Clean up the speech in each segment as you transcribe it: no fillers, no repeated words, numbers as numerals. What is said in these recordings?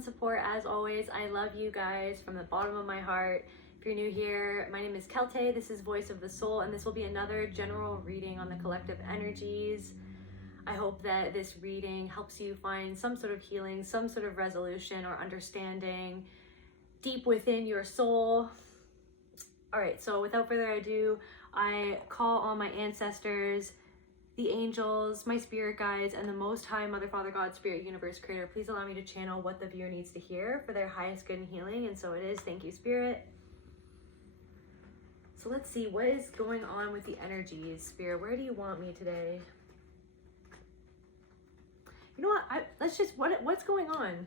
and support as always. I love you guys from the bottom of my heart. If you're new here, my name is Kelte. This is Voice of the Soul, and this will be another general reading on the collective energies. I hope that this reading helps you find some sort of healing, some sort of resolution or understanding deep within your soul. All right, so without further ado, I call on my ancestors, the angels, my spirit guides, and the Most High Mother, Father, God, Spirit, Universe, Creator. Please allow me to channel what the viewer needs to hear for their highest good and healing, and so it is. Thank you, Spirit. So let's see, what is going on with the energies? Spirit, where do you want me today? You know what, let's just, what's going on?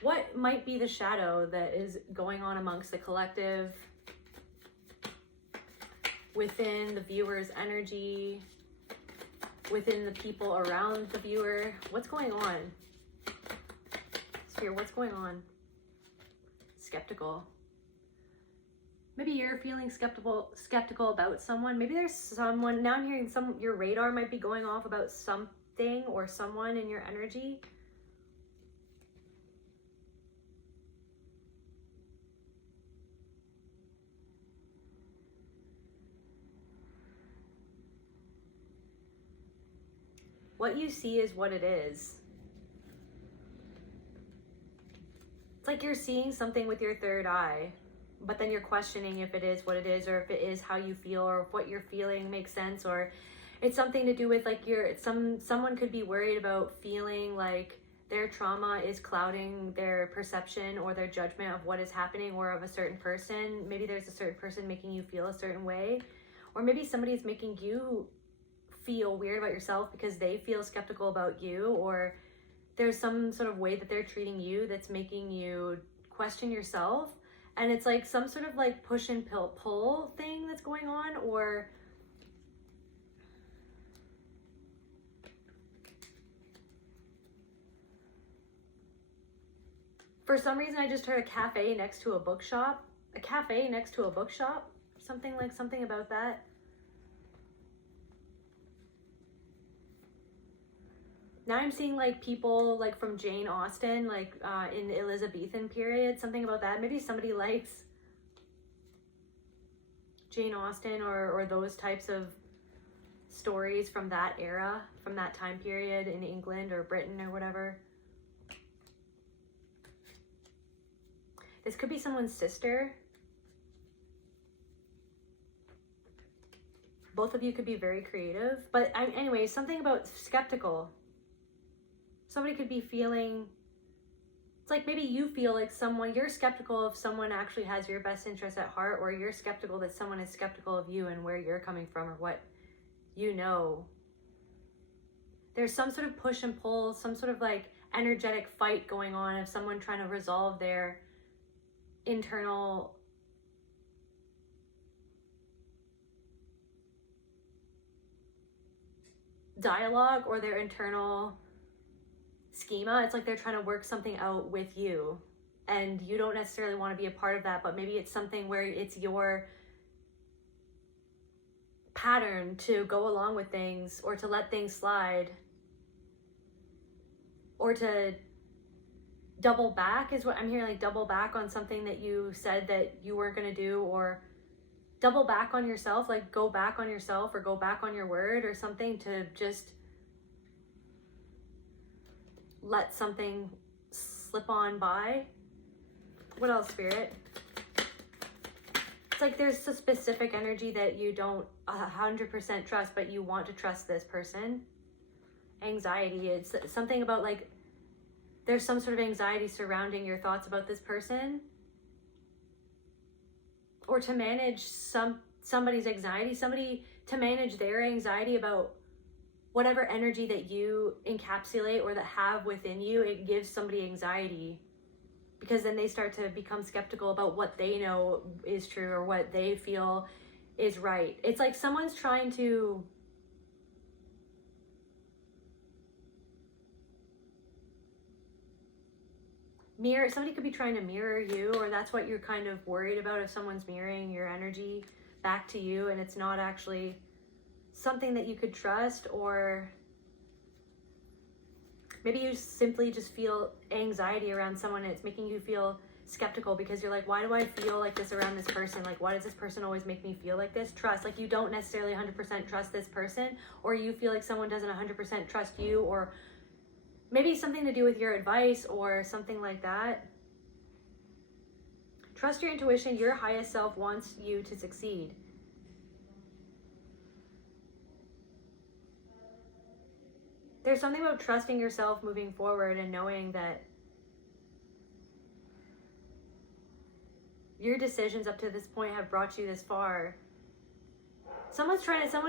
What might be the shadow that is going on amongst the collective, within the viewer's energy, within the people around the viewer? What's going on? Spirit, what's going on? Skeptical. Maybe you're feeling skeptical about someone. Maybe there's someone, now I'm hearing your radar might be going off about something or someone in your energy. What you see is what it is. It's like you're seeing something with your third eye, but then you're questioning if it is what it is, or if it is how you feel, or if what you're feeling makes sense, or it's something to do with like someone could be worried about feeling like their trauma is clouding their perception or their judgment of what is happening or of a certain person. Maybe there's a certain person making you feel a certain way, or maybe somebody is making you feel weird about yourself because they feel skeptical about you, or there's some sort of way that they're treating you that's making you question yourself. And it's like some sort of like push and pull thing that's going on, or for some reason I just heard a cafe next to a bookshop. A cafe next to a bookshop? Something about that. Now I'm seeing like people like from Jane Austen, like in the Elizabethan period, something about that. Maybe somebody likes Jane Austen or those types of stories from that era, from that time period in England or Britain or whatever. This could be someone's sister. Both of you could be very creative. But anyway, something about skeptical. Somebody could be feeling, it's like maybe you feel like you're skeptical if someone actually has your best interest at heart, or you're skeptical that someone is skeptical of you and where you're coming from or what you know. There's some sort of push and pull, some sort of like energetic fight going on of someone trying to resolve their internal dialogue or their internal schema. It's like they're trying to work something out with you, and you don't necessarily want to be a part of that, but maybe it's something where it's your pattern to go along with things, or to let things slide, or to double back is what I'm hearing, like double back on something that you said that you weren't going to do, or double back on yourself, like go back on yourself or go back on your word or something, to just let something slip on by. What else, Spirit? It's like there's a specific energy that you don't 100% trust, but you want to trust this person. Anxiety. It's something about like there's some sort of anxiety surrounding your thoughts about this person, or to manage somebody's anxiety, somebody to manage their anxiety about whatever energy that you encapsulate or that have within you. It gives somebody anxiety because then they start to become skeptical about what they know is true or what they feel is right. It's like someone's trying to mirror, somebody could be trying to mirror you, or that's what you're kind of worried about, if someone's mirroring your energy back to you and it's not actually something that you could trust. Or Maybe you simply just feel anxiety around someone and it's making you feel skeptical because you're like, why do I feel like this around this person? Like, why does this person always make me feel like this? Trust, like you don't necessarily 100% trust this person, or you feel like someone doesn't 100% trust you, or maybe something to do with your advice or something like that. Trust your intuition. Your highest self wants you to succeed. There's something about trusting yourself moving forward and knowing that your decisions up to this point have brought you this far. Someone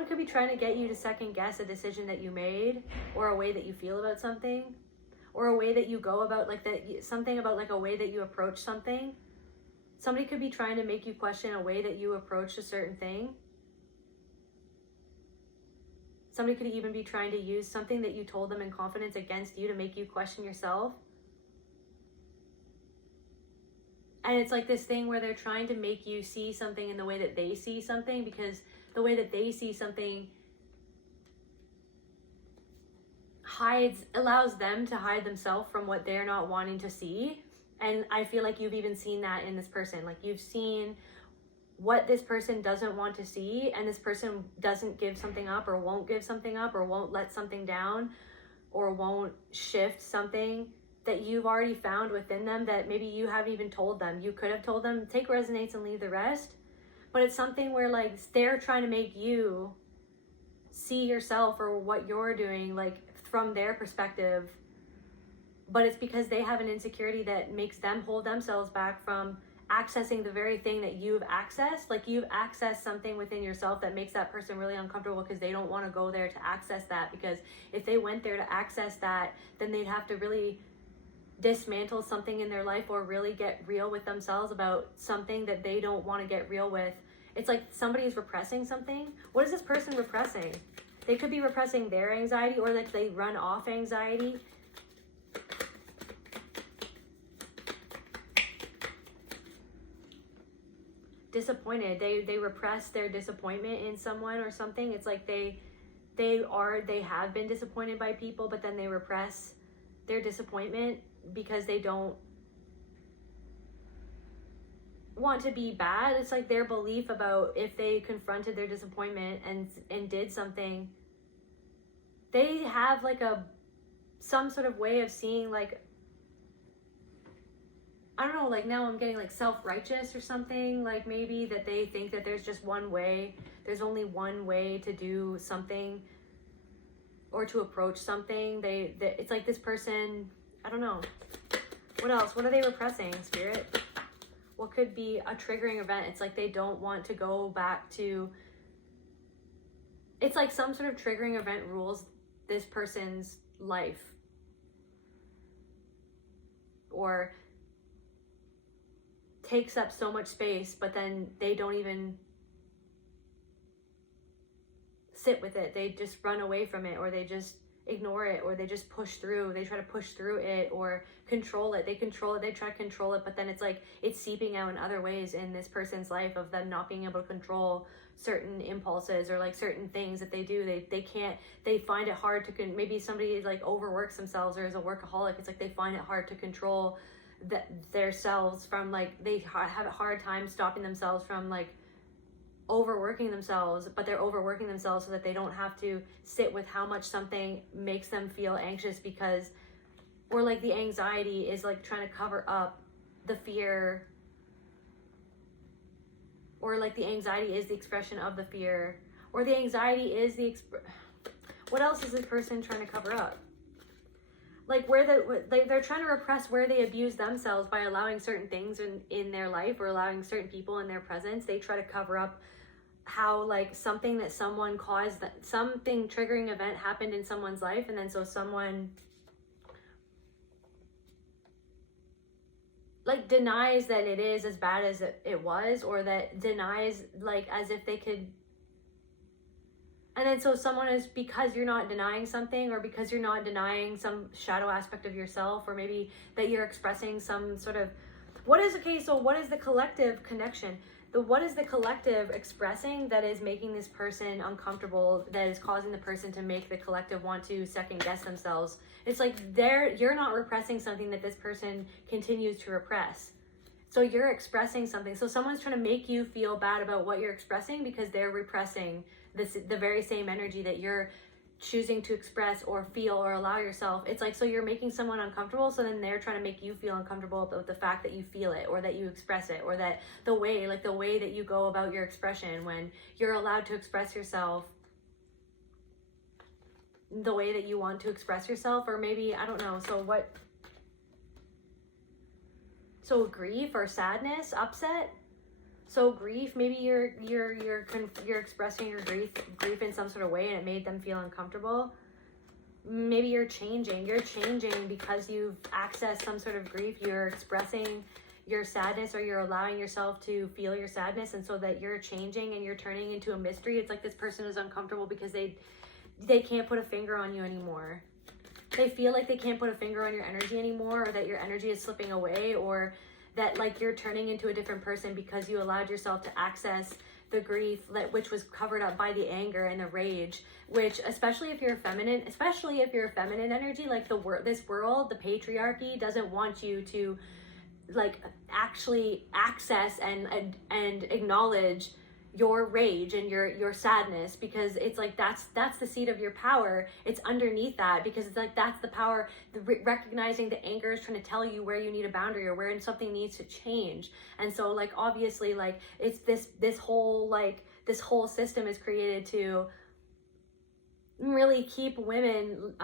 could be trying to get you to second guess a decision that you made, or a way that you feel about something, or a way that you go about, like that, something about like a way that you approach something. Somebody could be trying to make you question a way that you approach a certain thing. Somebody could even be trying to use something that you told them in confidence against you to make you question yourself. And it's like this thing where they're trying to make you see something in the way that they see something, because the way that they see something allows them to hide themselves from what they're not wanting to see. And I feel like you've even seen that in this person. Like you've seen what this person doesn't want to see, and this person doesn't give something up, or won't give something up, or won't let something down, or won't shift something that you've already found within them that maybe you haven't even told them. You could have told them, take resonates and leave the rest. But it's something where like they're trying to make you see yourself or what you're doing like from their perspective. But it's because they have an insecurity that makes them hold themselves back from accessing the very thing that you've accessed. Like you've accessed something within yourself that makes that person really uncomfortable, because they don't want to go there to access that. Because if they went there to access that, then they'd have to really dismantle something in their life, or really get real with themselves about something that they don't want to get real with. It's like somebody's repressing something. What is this person repressing? They could be repressing their anxiety, or like they run off anxiety. Disappointed. They repress their disappointment in someone or something. It's like they have been disappointed by people, but then they repress their disappointment because they don't want to be bad. It's like their belief about if they confronted their disappointment and did something, they have like some sort of way of seeing, like, I don't know, like now I'm getting like self-righteous or something, like maybe that they think that there's just one way, there's only one way to do something or to approach something. It's like this person, I don't know. What else? What are they repressing, Spirit? What could be a triggering event? It's like they don't want to go back to, it's like some sort of triggering event rules this person's life, or takes up so much space, but then they don't even sit with it. They just run away from it, or they just ignore it, or they just push through. They try to push through it or control it. They control it. They try to control it, but then it's like it's seeping out in other ways in this person's life of them not being able to control certain impulses or like certain things that they do. They can't, they find it hard to, maybe somebody like overworks themselves or is a workaholic. It's like they find it hard to control their selves from, like, they have a hard time stopping themselves from like overworking themselves, but they're overworking themselves so that they don't have to sit with how much something makes them feel anxious, because, or like the anxiety is like trying to cover up the fear, or like the anxiety is the expression of the fear, or the anxiety is what else is this person trying to cover up? Like where they're trying to repress where they abuse themselves by allowing certain things in their life, or allowing certain people in their presence. They try to cover up how like something that someone caused, that something triggering event happened in someone's life, and then so someone like denies that it is as bad as it was, or that denies, like, as if they could. And then so someone is, because you're not denying something, or because you're not denying some shadow aspect of yourself, or maybe that you're expressing some sort of, what is the collective connection? what is the collective expressing that is making this person uncomfortable, that is causing the person to make the collective want to second guess themselves? It's like you're not repressing something that this person continues to repress. So you're expressing something. So someone's trying to make you feel bad about what you're expressing because they're repressing the very same energy that you're choosing to express or feel or allow yourself. It's like, so you're making someone uncomfortable, so then they're trying to make you feel uncomfortable about the fact that you feel it, or that you express it, or that the way that you go about your expression, when you're allowed to express yourself the way that you want to express yourself. Or maybe, I don't know, so grief or sadness, upset. So grief, maybe you're expressing your grief in some sort of way, and it made them feel uncomfortable. Maybe you're changing because you've accessed some sort of grief. You're expressing your sadness, or you're allowing yourself to feel your sadness, and so that you're changing and you're turning into a mystery. It's like this person is uncomfortable because they can't put a finger on you anymore. They feel like they can't put a finger on your energy anymore, or that your energy is slipping away, or that like you're turning into a different person because you allowed yourself to access the grief which was covered up by the anger and the rage, which, especially if you're feminine energy, like this world, the patriarchy doesn't want you to like actually access and acknowledge your rage and your sadness, because it's like that's the seat of your power. It's underneath that, because it's like that's the power. Recognizing the anger is trying to tell you where you need a boundary or where something needs to change. And so like obviously like it's this whole system is created to really keep women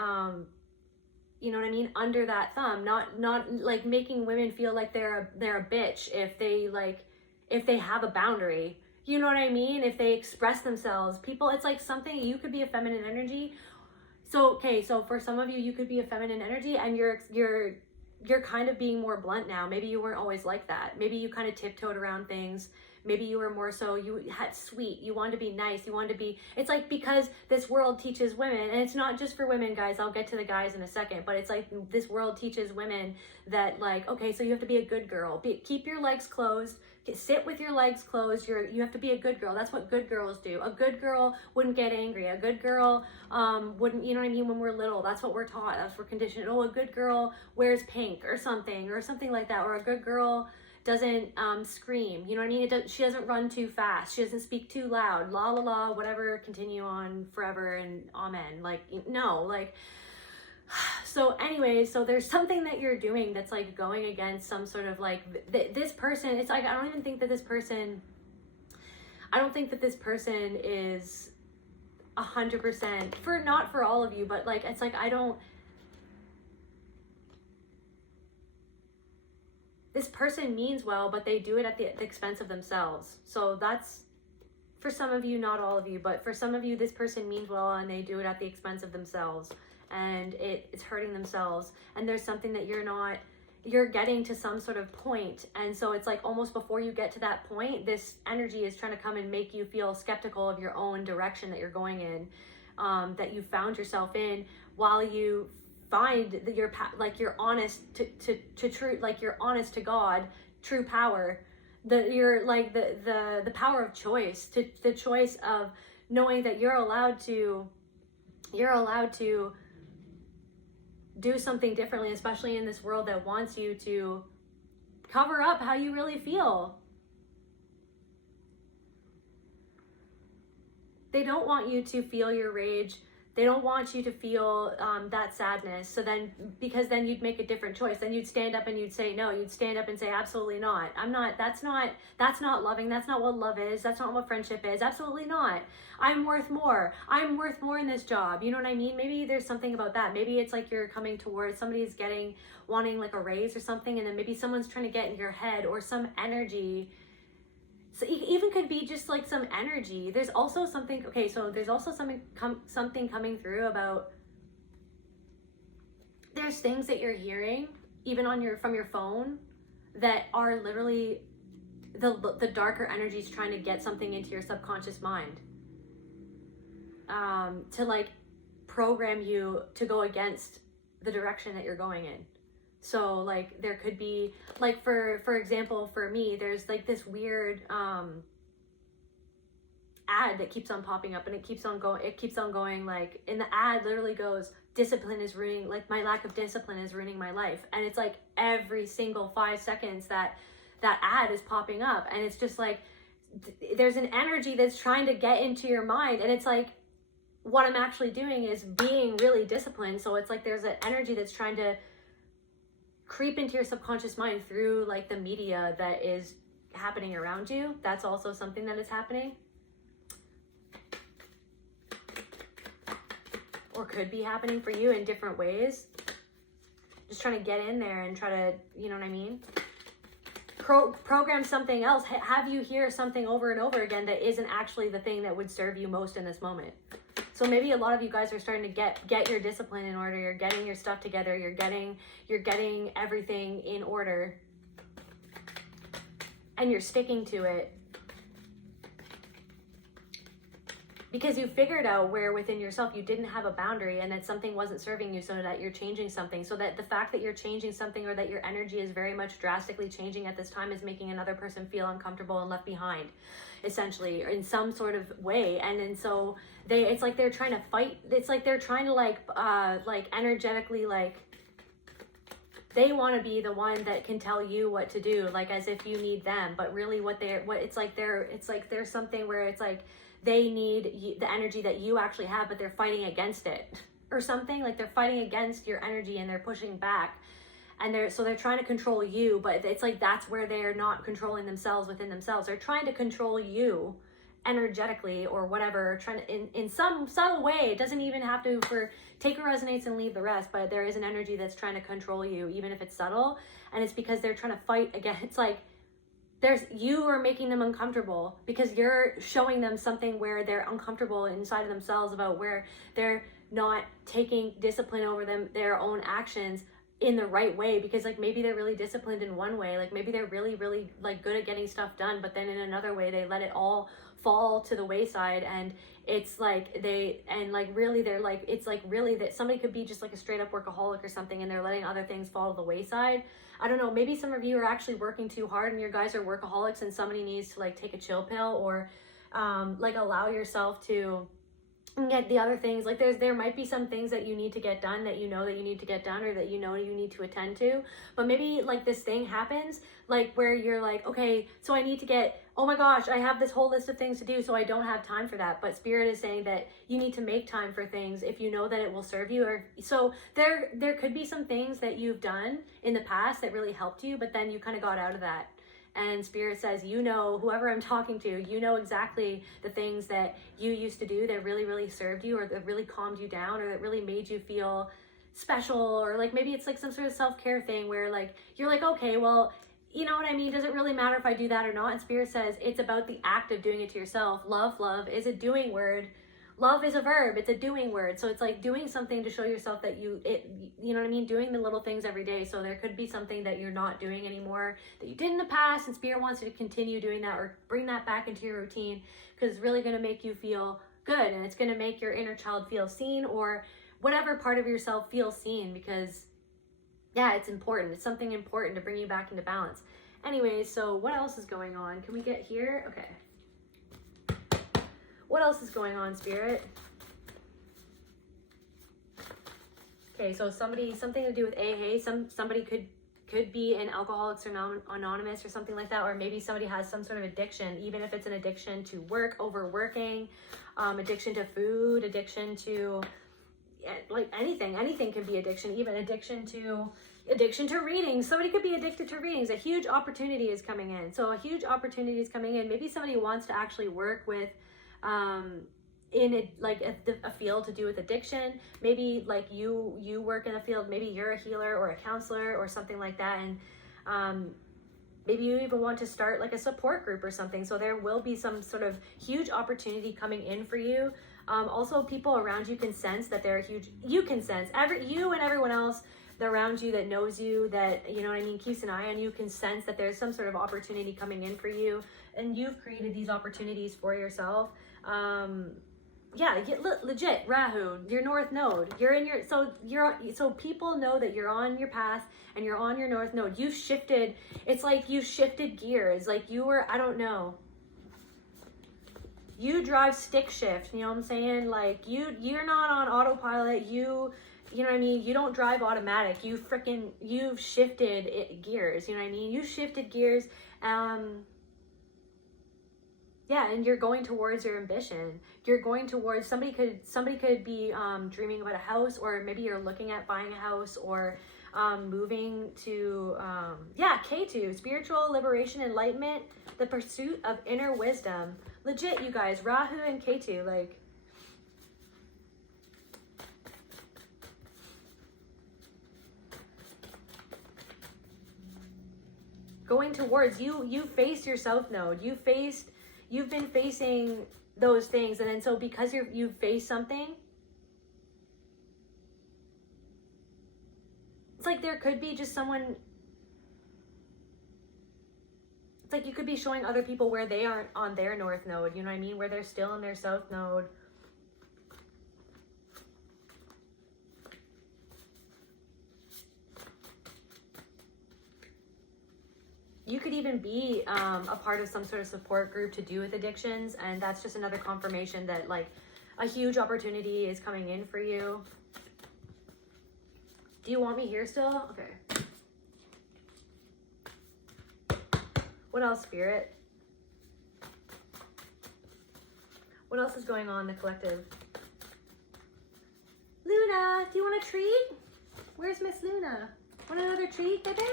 you know what I mean, under that thumb, not like making women feel like they're a bitch if they have a boundary. You know what I mean? If they express themselves, people, it's like something, you could be a feminine energy. So, okay, so for some of you, you could be a feminine energy, and you're kind of being more blunt now. Maybe you weren't always like that. Maybe you kind of tiptoed around things. Maybe you were more so, you had sweet, you wanted to be nice, you wanted to be, it's like, because this world teaches women, and it's not just for women, guys, I'll get to the guys in a second, but it's like this world teaches women that like, okay, so you have to be a good girl, keep your legs closed, sit with your legs closed, you have to be a good girl. That's what good girls do. A good girl wouldn't get angry. A good girl wouldn't, you know what I mean, when we're little, that's what we're taught, that's what we're conditioned. Oh, a good girl wears pink or something like that, or a good girl doesn't scream, you know what I mean? She doesn't run too fast, she doesn't speak too loud, la la la, whatever, continue on forever and amen. Like, no, like, so anyways, so there's something that you're doing that's like going against some sort of like this person. It's like, I don't think that this person is 100% for, not for all of you, but like, it's like, this person means well, but they do it at the expense of themselves. So that's, for some of you, not all of you, but for some of you, this person means well and they do it at the expense of themselves, and it's hurting themselves. And there's something that you're getting to some sort of point. And so it's like almost before you get to that point, this energy is trying to come and make you feel skeptical of your own direction that you're going in, that you found yourself in, while you find that you're honest to truth, like you're honest to God, true power, the power of choice, to the choice of knowing that you're allowed to do something differently, especially in this world that wants you to cover up how you really feel. They don't want you to feel your rage. They don't want you to feel that sadness. So then, because then you'd make a different choice. Then you'd stand up and you'd say no. You'd stand up and say, absolutely not. I'm not, that's not loving. That's not what love is. That's not what friendship is. Absolutely not. I'm worth more. I'm worth more in this job. You know what I mean? Maybe there's something about that. Maybe it's like you're coming towards, somebody's wanting like a raise or something. And then maybe someone's trying to get in your head, or some energy. So it even could be just like some energy. There's also something, okay, so there's also something coming through about, there's things that you're hearing, even from your phone, that are literally the darker energies trying to get something into your subconscious mind. To like program you to go against the direction that you're going in. So like there could be like, for example, for me, there's like this weird ad that keeps on popping up, and it keeps on going, like, in the ad literally goes, discipline is ruining, like, my lack of discipline is ruining my life. And it's like every single 5 seconds that ad is popping up, and it's just like there's an energy that's trying to get into your mind, and it's like what I'm actually doing is being really disciplined. So it's like there's an energy that's trying to creep into your subconscious mind through like the media that is happening around you. That's also something that is happening, or could be happening for you in different ways. Just trying to get in there and try to, you know what I mean? Program something else. Have you hear something over and over again that isn't actually the thing that would serve you most in this moment. So maybe a lot of you guys are starting to get your discipline in order. You're getting your stuff together. You're getting everything in order, and you're sticking to it because you figured out where within yourself you didn't have a boundary, and that something wasn't serving you, so that you're changing something. So that the fact that you're changing something, or that your energy is very much drastically changing at this time, is making another person feel uncomfortable and left behind, essentially, or in some sort of way. And then so it's like they're trying to fight. It's like they're trying to like energetically, like, they want to be the one that can tell you what to do, like as if you need them. But really it's like there's something where it's like they need the energy that you actually have, but they're fighting against it or something. Like they're fighting against your energy and they're pushing back, and they're trying to control you. But it's like that's where they're not controlling themselves within themselves. They're trying to control you energetically or whatever, trying to in some subtle way. It doesn't even have to, for take what resonates and leave the rest, but there is an energy that's trying to control you, even if it's subtle. And it's because they're trying to fight against, it's like you are making them uncomfortable because you're showing them something where they're uncomfortable inside of themselves, about where they're not taking discipline over their own actions in the right way. Because like maybe they're really disciplined in one way, like maybe they're really like good at getting stuff done, but then in another way they let it all fall to the wayside. And it's like they're like, it's like really that somebody could be just like a straight up workaholic or something, and they're letting other things fall to the wayside. I don't know, maybe some of you are actually working too hard and your guys are workaholics, and somebody needs to like take a chill pill, or like allow yourself to get the other things. Like there might be some things that you need to get done, that you know that you need to get done, or that you know you need to attend to. But maybe like this thing happens, like where you're like, okay, so I need to get, oh my gosh, I have this whole list of things to do, so I don't have time for that. But Spirit is saying that you need to make time for things if you know that it will serve you. Or so there could be some things that you've done in the past that really helped you, but then you kind of got out of that. And Spirit says, you know, whoever I'm talking to, you know exactly the things that you used to do that really, really served you, or that really calmed you down, or that really made you feel special. Or like maybe it's like some sort of self-care thing where like you're like, okay, well, you know what I mean? Does it really matter if I do that or not? And Spirit says it's about the act of doing it to yourself. Love is a doing word. Love is a verb. It's a doing word. So it's like doing something to show yourself that you know what I mean? Doing the little things every day. So there could be something that you're not doing anymore that you did in the past, and Spirit wants you to continue doing that, or bring that back into your routine, because it's really going to make you feel good, and it's going to make your inner child feel seen, or whatever part of yourself feels seen, because yeah, it's important. It's something important to bring you back into balance. Anyways, so what else is going on? Can we get here? Okay. What else is going on, Spirit? Okay, so something to do with AA. Somebody could be in Alcoholics Anonymous or something like that, or maybe somebody has some sort of addiction, even if it's an addiction to work, overworking, addiction to food, addiction to like anything can be addiction, even addiction to readings. Somebody could be addicted to readings. A huge opportunity is coming in. So a huge opportunity is coming in. Maybe somebody wants to actually work with in a field to do with addiction. Maybe like you work in a field, maybe you're a healer or a counselor or something like that, and maybe you even want to start like a support group or something. So there will be some sort of huge opportunity coming in for you. Also, people around you can sense that they're huge. You can sense, you and everyone else around you that knows you, that, you know what I mean, keeps an eye on you, can sense that there's some sort of opportunity coming in for you, and you've created these opportunities for yourself. yeah, legit, Rahu, your north node. You're in your, so people know that you're on your path and you're on your north node. You've shifted, it's like you shifted gears. Like you were, I don't know. You drive stick shift, you know what I'm saying? Like you're not on autopilot. You know what I mean? You don't drive automatic. You've shifted gears, you know what I mean? You shifted gears. Yeah, and you're going towards your ambition. You're going towards, somebody could be dreaming about a house, or maybe you're looking at buying a house, or moving to, yeah, K2, spiritual liberation, enlightenment, the pursuit of inner wisdom. Legit, you guys, Rahu and K2, like, going towards, you faced your south node, you've been facing those things, and then so because you've faced something, it's like there could be just someone, it's like you could be showing other people where they aren't on their north node, you know what I mean, where they're still in their south node. You could even be a part of some sort of support group to do with addictions, and that's just another confirmation that like a huge opportunity is coming in for you. Do you want me here still? Okay. What else, Spirit? What else is going on in the collective? Luna, do you want a treat? Where's Miss Luna? Want another treat, baby?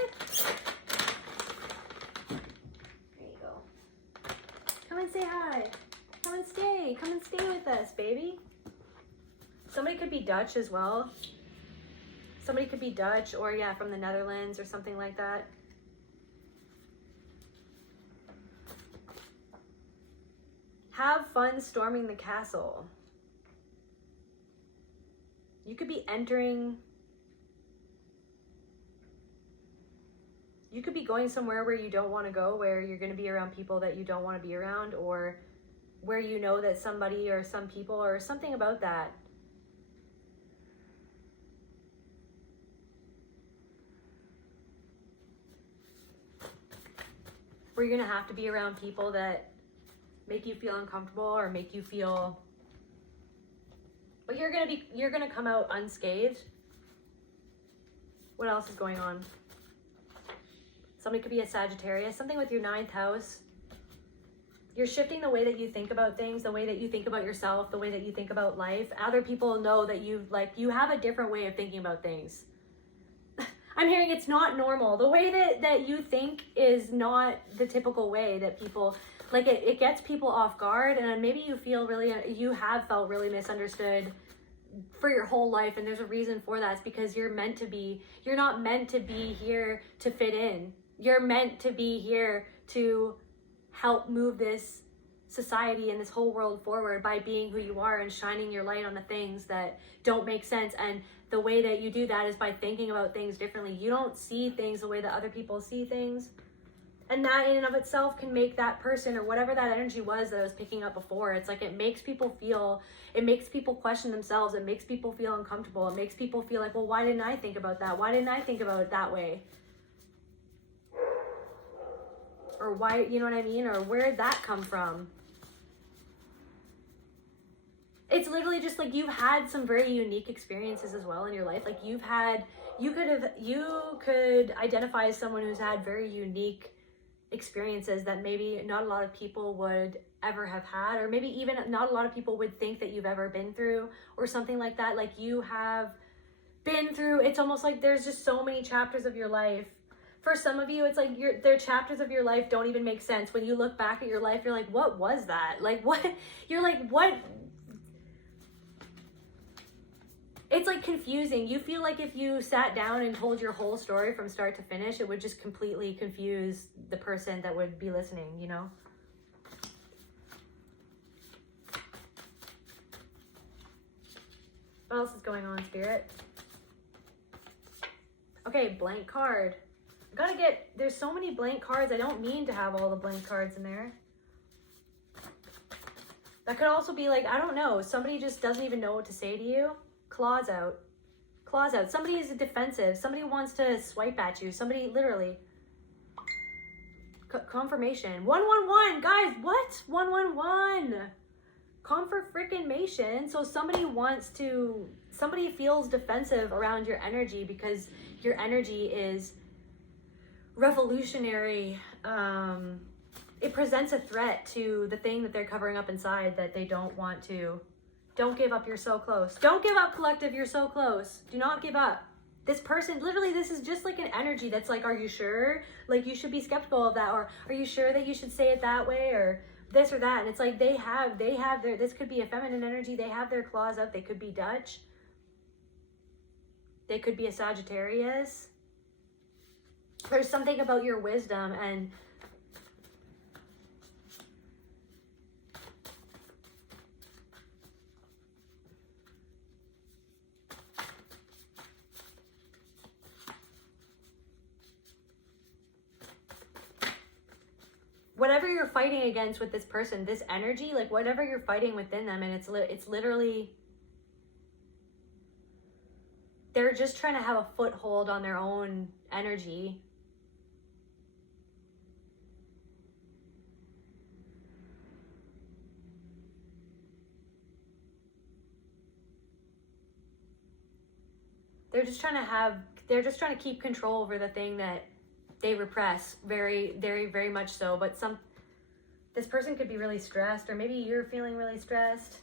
Come and say hi. Come and stay. Come and stay with us, baby. Somebody could be Dutch as well. Somebody could be Dutch, or yeah, from the Netherlands or something like that. Have fun storming the castle. You could be entering... You could be going somewhere where you don't want to go, where you're going to be around people that you don't want to be around, or where you know that somebody or some people or something about that. Where you're going to have to be around people that make you feel uncomfortable or make you feel... But you're going to come out unscathed. What else is going on? Somebody could be a Sagittarius, something with your 9th house. You're shifting the way that you think about things, the way that you think about yourself, the way that you think about life. Other people know that you have a different way of thinking about things. I'm hearing it's not normal. The way that you think is not the typical way that people, like it gets people off guard, and maybe you have felt really misunderstood for your whole life, and there's a reason for that. It's because you're not meant to be here to fit in. You're meant to be here to help move this society and this whole world forward by being who you are and shining your light on the things that don't make sense. And the way that you do that is by thinking about things differently. You don't see things the way that other people see things. And that in and of itself can make that person, or whatever that energy was that I was picking up before, it's like it makes people question themselves. It makes people feel uncomfortable. It makes people feel like, well, why didn't I think about that? Why didn't I think about it that way? Or why, you know what I mean? Or where did that come from? It's literally just like you've had some very unique experiences as well in your life. Like you could identify as someone who's had very unique experiences that maybe not a lot of people would ever have had, or maybe even not a lot of people would think that you've ever been through, or something like that. Like you have been through, it's almost like there's just so many chapters of your life. For some of you, it's like their chapters of your life don't even make sense. When you look back at your life, you're like, what was that? Like what? You're like, what? It's like confusing. You feel like if you sat down and told your whole story from start to finish, it would just completely confuse the person that would be listening, you know? What else is going on, Spirit? Okay, blank card. There's so many blank cards. I don't mean to have all the blank cards in there. That could also be like, I don't know, somebody just doesn't even know what to say to you. Claws out. Claws out. Somebody is defensive. Somebody wants to swipe at you. Somebody literally. Confirmation. 111. Guys, what? 111. Confirmation. So somebody feels defensive around your energy because your energy is revolutionary. It presents a threat to the thing that they're covering up inside that they don't want to. Don't give up, you're so close. Don't give up, collective, you're so close. Do not give up. This person, literally, this is just like an energy that's like, are you sure? Like, you should be skeptical of that, or are you sure that you should say it that way, or this or that? And it's like they have their, this could be a feminine energy, they have their claws up, they could be Dutch. They could be a Sagittarius. There's something about your wisdom and whatever you're fighting against with this person, this energy, like whatever you're fighting within them, and it's literally, they're just trying to have a foothold on their own energy. They're just trying to keep control over the thing that they repress, very, very, very much so. But this person could be really stressed, or maybe you're feeling really stressed.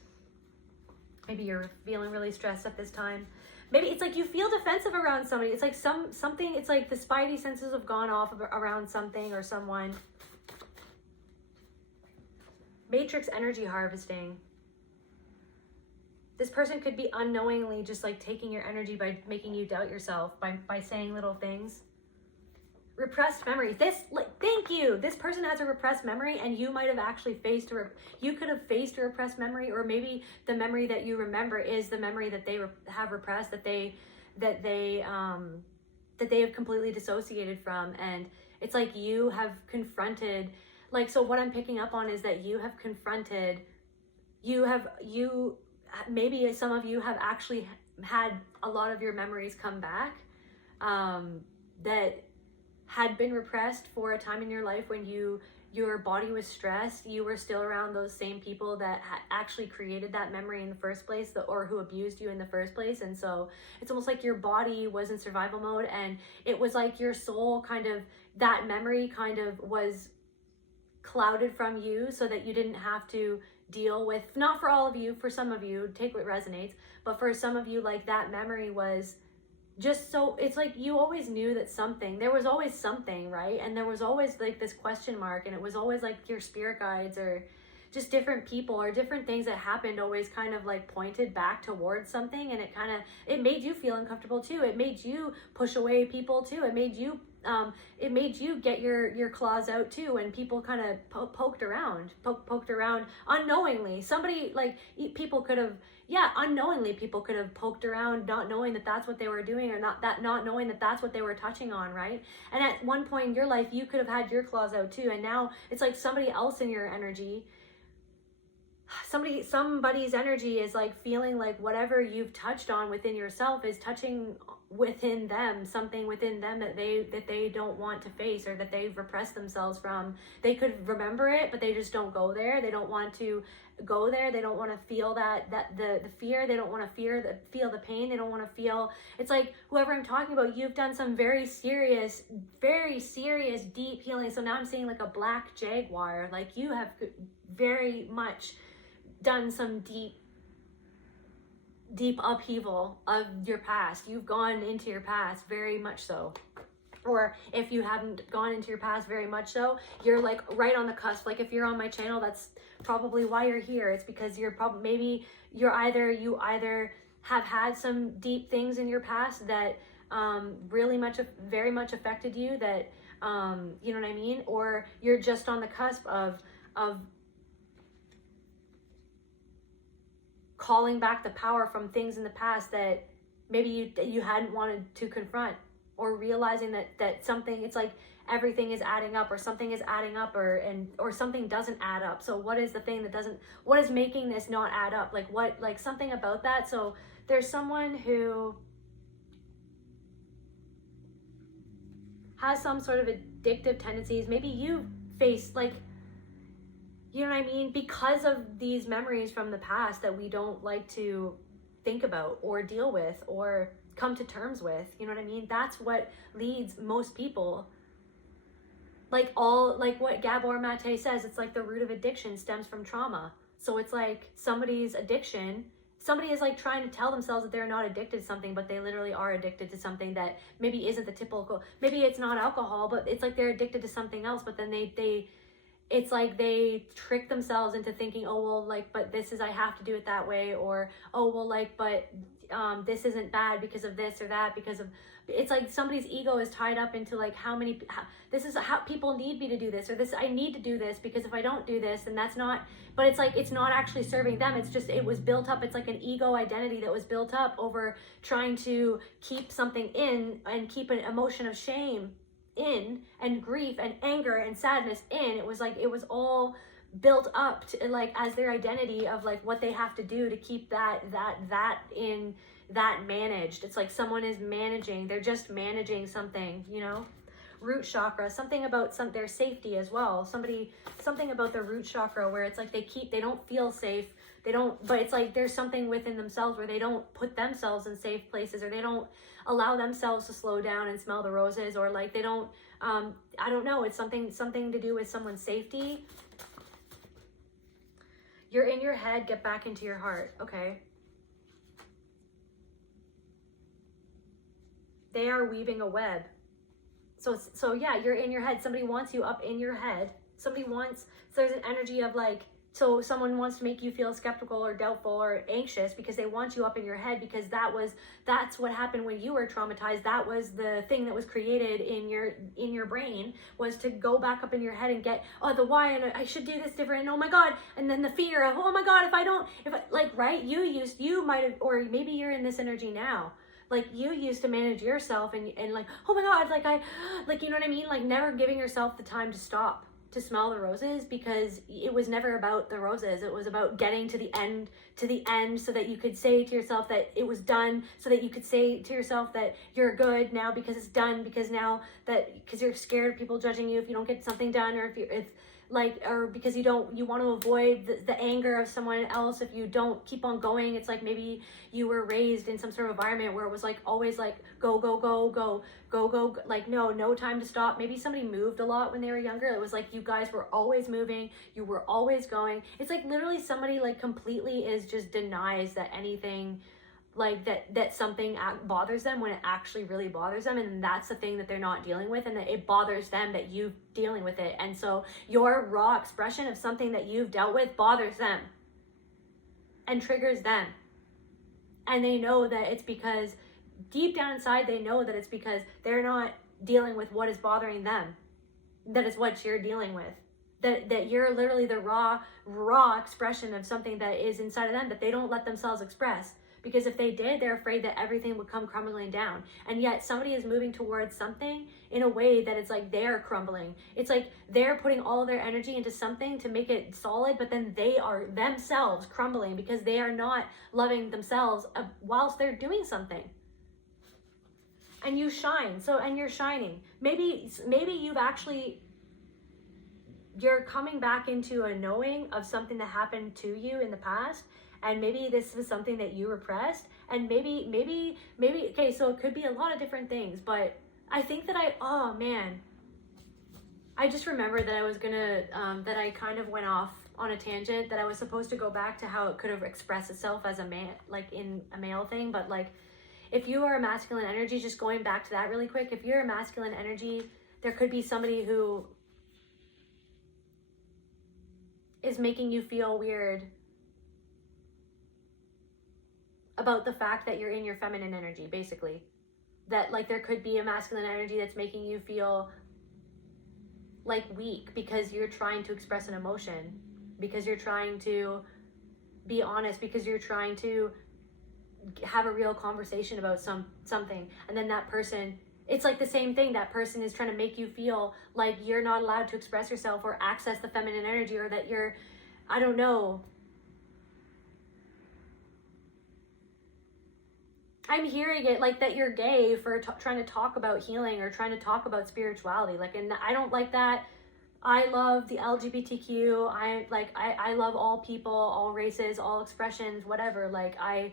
Maybe you're feeling really stressed at this time. Maybe it's like you feel defensive around somebody. It's like something, it's like the spidey senses have gone off around something or someone. Matrix energy harvesting. This person could be unknowingly just like taking your energy by making you doubt yourself, by saying little things. Repressed memories. Thank you. This person has a repressed memory, and you might have actually you could have faced a repressed memory, or maybe the memory that you remember is the memory that they have repressed, that they have completely dissociated from. And it's like you have confronted, like, so what I'm picking up on is that you have confronted, maybe some of you have actually had a lot of your memories come back, that had been repressed for a time in your life when your body was stressed. You were still around those same people that actually created that memory in the first place, or who abused you in the first place. And so it's almost like your body was in survival mode, and it was like your soul that memory was clouded from you, so that you didn't have to deal with, not for all of you, for some of you, take what resonates, but for some of you, like, that memory was just so, it's like you always knew that there was always something, right? And there was always like this question mark, and it was always like your spirit guides, or just different people, or different things that happened always kind of like pointed back towards something. And it made you feel uncomfortable too. It made you push away people too. It made you get your claws out too, and people kind of poked around unknowingly. Unknowingly people could have poked around, not knowing that that's what they were doing, or not knowing that that's what they were touching on, right? And at one point in your life, you could have had your claws out too, and now it's like somebody else in your energy, somebody's energy is like feeling like whatever you've touched on within yourself is touching within them, something within them that they don't want to face, or that they've repressed themselves from. They could remember it, but they just don't go there. They don't want to go there. They don't want to feel the fear. They don't want to feel the pain. They don't want to feel, it's like whoever I'm talking about, you've done some very serious, deep healing. So now I'm seeing like a black jaguar, like you have very much done some deep upheaval of your past. You've gone into your past, very much so. Or if you haven't gone into your past very much so, you're like right on the cusp. Like if you're on my channel, that's probably why you're here. It's because you either have had some deep things in your past that very much affected you, that you know what I mean, or you're just on the cusp of calling back the power from things in the past that maybe you hadn't wanted to confront, or realizing that something, it's like everything is adding up, or something is adding up, or something doesn't add up. So what is the thing that doesn't, what is making this not add up? Like what, like something about that. So there's someone who has some sort of addictive tendencies. Maybe you face, like, you know what I mean? Because of these memories from the past that we don't like to think about or deal with or come to terms with, you know what I mean? That's what leads most people. Like what Gabor Mate says, it's like the root of addiction stems from trauma. So it's like somebody's addiction, somebody is like trying to tell themselves that they're not addicted to something, but they literally are addicted to something that maybe isn't the typical, maybe it's not alcohol, but it's like they're addicted to something else, but then it's like they trick themselves into thinking, oh, well, like, but this is, I have to do it that way. Or, oh, well, like, but this isn't bad because of this or that, because of, it's like somebody's ego is tied up into like this is how people need me to do this, or this, I need to do this because if I don't do this, then that's not, but it's like, it's not actually serving them. It's just, it was built up. It's like an ego identity that was built up over trying to keep something in and keep an emotion of shame in, and grief and anger and sadness in. It was like, it was all built up to like as their identity of like what they have to do to keep that managed. It's like someone is managing, they're just managing something, you know. Root chakra, something about their safety as well. Something about the root chakra where it's like they don't feel safe, but it's like there's something within themselves where they don't put themselves in safe places, or they don't allow themselves to slow down and smell the roses, or like they don't, I don't know, it's something to do with someone's safety. You're in your head, get back into your heart. Okay. They are weaving a web. So yeah, you're in your head. Somebody wants you up in your head. So there's an energy of like, so someone wants to make you feel skeptical or doubtful or anxious because they want you up in your head, because that's what happened when you were traumatized. That was the thing that was created in your brain, was to go back up in your head and get, oh, the why, and I should do this different, and oh my God, and then the fear of, oh my God, right? You might have, or maybe you're in this energy now. Like you used to manage yourself and like, oh my God, you know what I mean? Like never giving yourself the time to stop, to smell the roses, because it was never about the roses. It was about getting to the end so that you could say to yourself that it was done, so that you could say to yourself that you're good now because it's done, because you're scared of people judging you if you don't get something done, or or because you want to avoid the anger of someone else if you don't keep on going. It's like maybe you were raised in some sort of environment where it was like always like go, like no time to stop. Maybe somebody moved a lot when they were younger. It was like you guys were always moving, you were always going. It's like literally somebody like completely just denies that anything like that something bothers them when it actually really bothers them, and that's the thing that they're not dealing with, and that it bothers them that you dealing with it. And so your raw expression of something that you've dealt with bothers them and triggers them, and they know that it's because deep down inside they know that it's because they're not dealing with what is bothering them, that is what you're dealing with, that you're literally the raw expression of something that is inside of them that they don't let themselves express. Because if they did, they're afraid that everything would come crumbling down. And yet somebody is moving towards something in a way that it's like they're crumbling. It's like they're putting all their energy into something to make it solid, but then they are themselves crumbling because they are not loving themselves whilst they're doing something. And you shine. And you're shining. Maybe you're coming back into a knowing of something that happened to you in the past. And maybe this was something that you repressed, and maybe, okay, so it could be a lot of different things, but I think that I just remembered that I was gonna, that I kind of went off on a tangent, that I was supposed to go back to how it could have expressed itself as a man, like in a male thing, but like, if you are a masculine energy, just going back to that really quick, if you're a masculine energy, there could be somebody who is making you feel weird about the fact that you're in your feminine energy, basically. That like there could be a masculine energy that's making you feel like weak because you're trying to express an emotion, because you're trying to be honest, because you're trying to have a real conversation about something, and then that person It's like the same thing. That person is trying to make you feel like you're not allowed to express yourself or access the feminine energy, or that you're, I don't know. I'm hearing it like that you're gay for trying to talk about healing or trying to talk about spirituality. Like, and I don't like that. I love the LGBTQ. I love all people, all races, all expressions, whatever. Like, I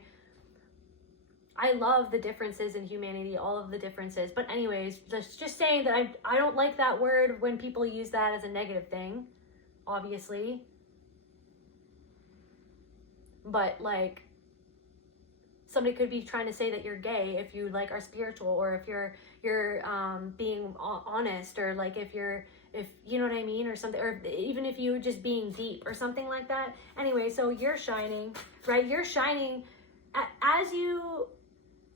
love the differences in humanity, all of the differences. But anyways, just saying that I don't like that word when people use that as a negative thing, obviously. But like, somebody could be trying to say that you're gay if you like are spiritual, or if you're being honest, or like if you know what I mean, or something, or even if you're just being deep or something like that. Anyway, so you're shining, right? You're shining as you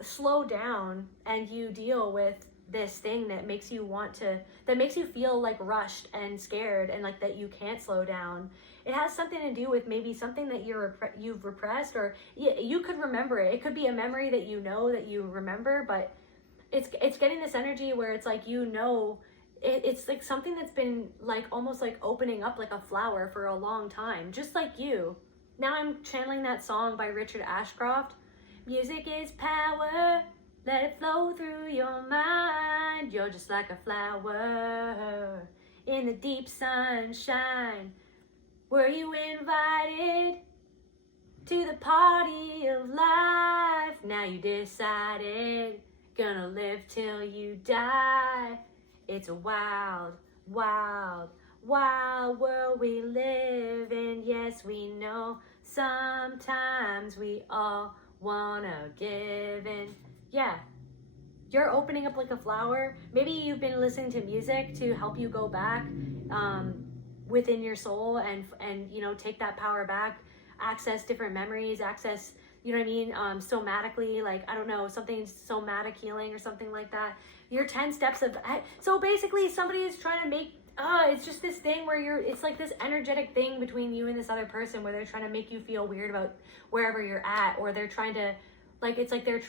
slow down and you deal with this thing that makes you feel like rushed and scared, and like that you can't slow down. It has something to do with maybe something that you've repressed, or you could remember it. It could be a memory that you know that you remember, but it's getting this energy where it's like, it's like something that's been like almost like opening up like a flower for a long time, just like you. Now I'm channeling that song by Richard Ashcroft. Music is power, let it flow through your mind. You're just like a flower in the deep sunshine. Were you invited to the party of life? Now you decided, gonna live till you die. It's a wild, wild, wild world we live in. Yes, we know sometimes we all wanna give in. Yeah, you're opening up like a flower. Maybe you've been listening to music to help you go back within your soul and take that power back, access different memories, access, you know what I mean, somatically, like, I don't know, something somatic healing or something like that. Your 10 steps of, so basically somebody is trying to make, it's just this thing where it's like this energetic thing between you and this other person where they're trying to make you feel weird about wherever you're at, or they're trying to, like, it's like they're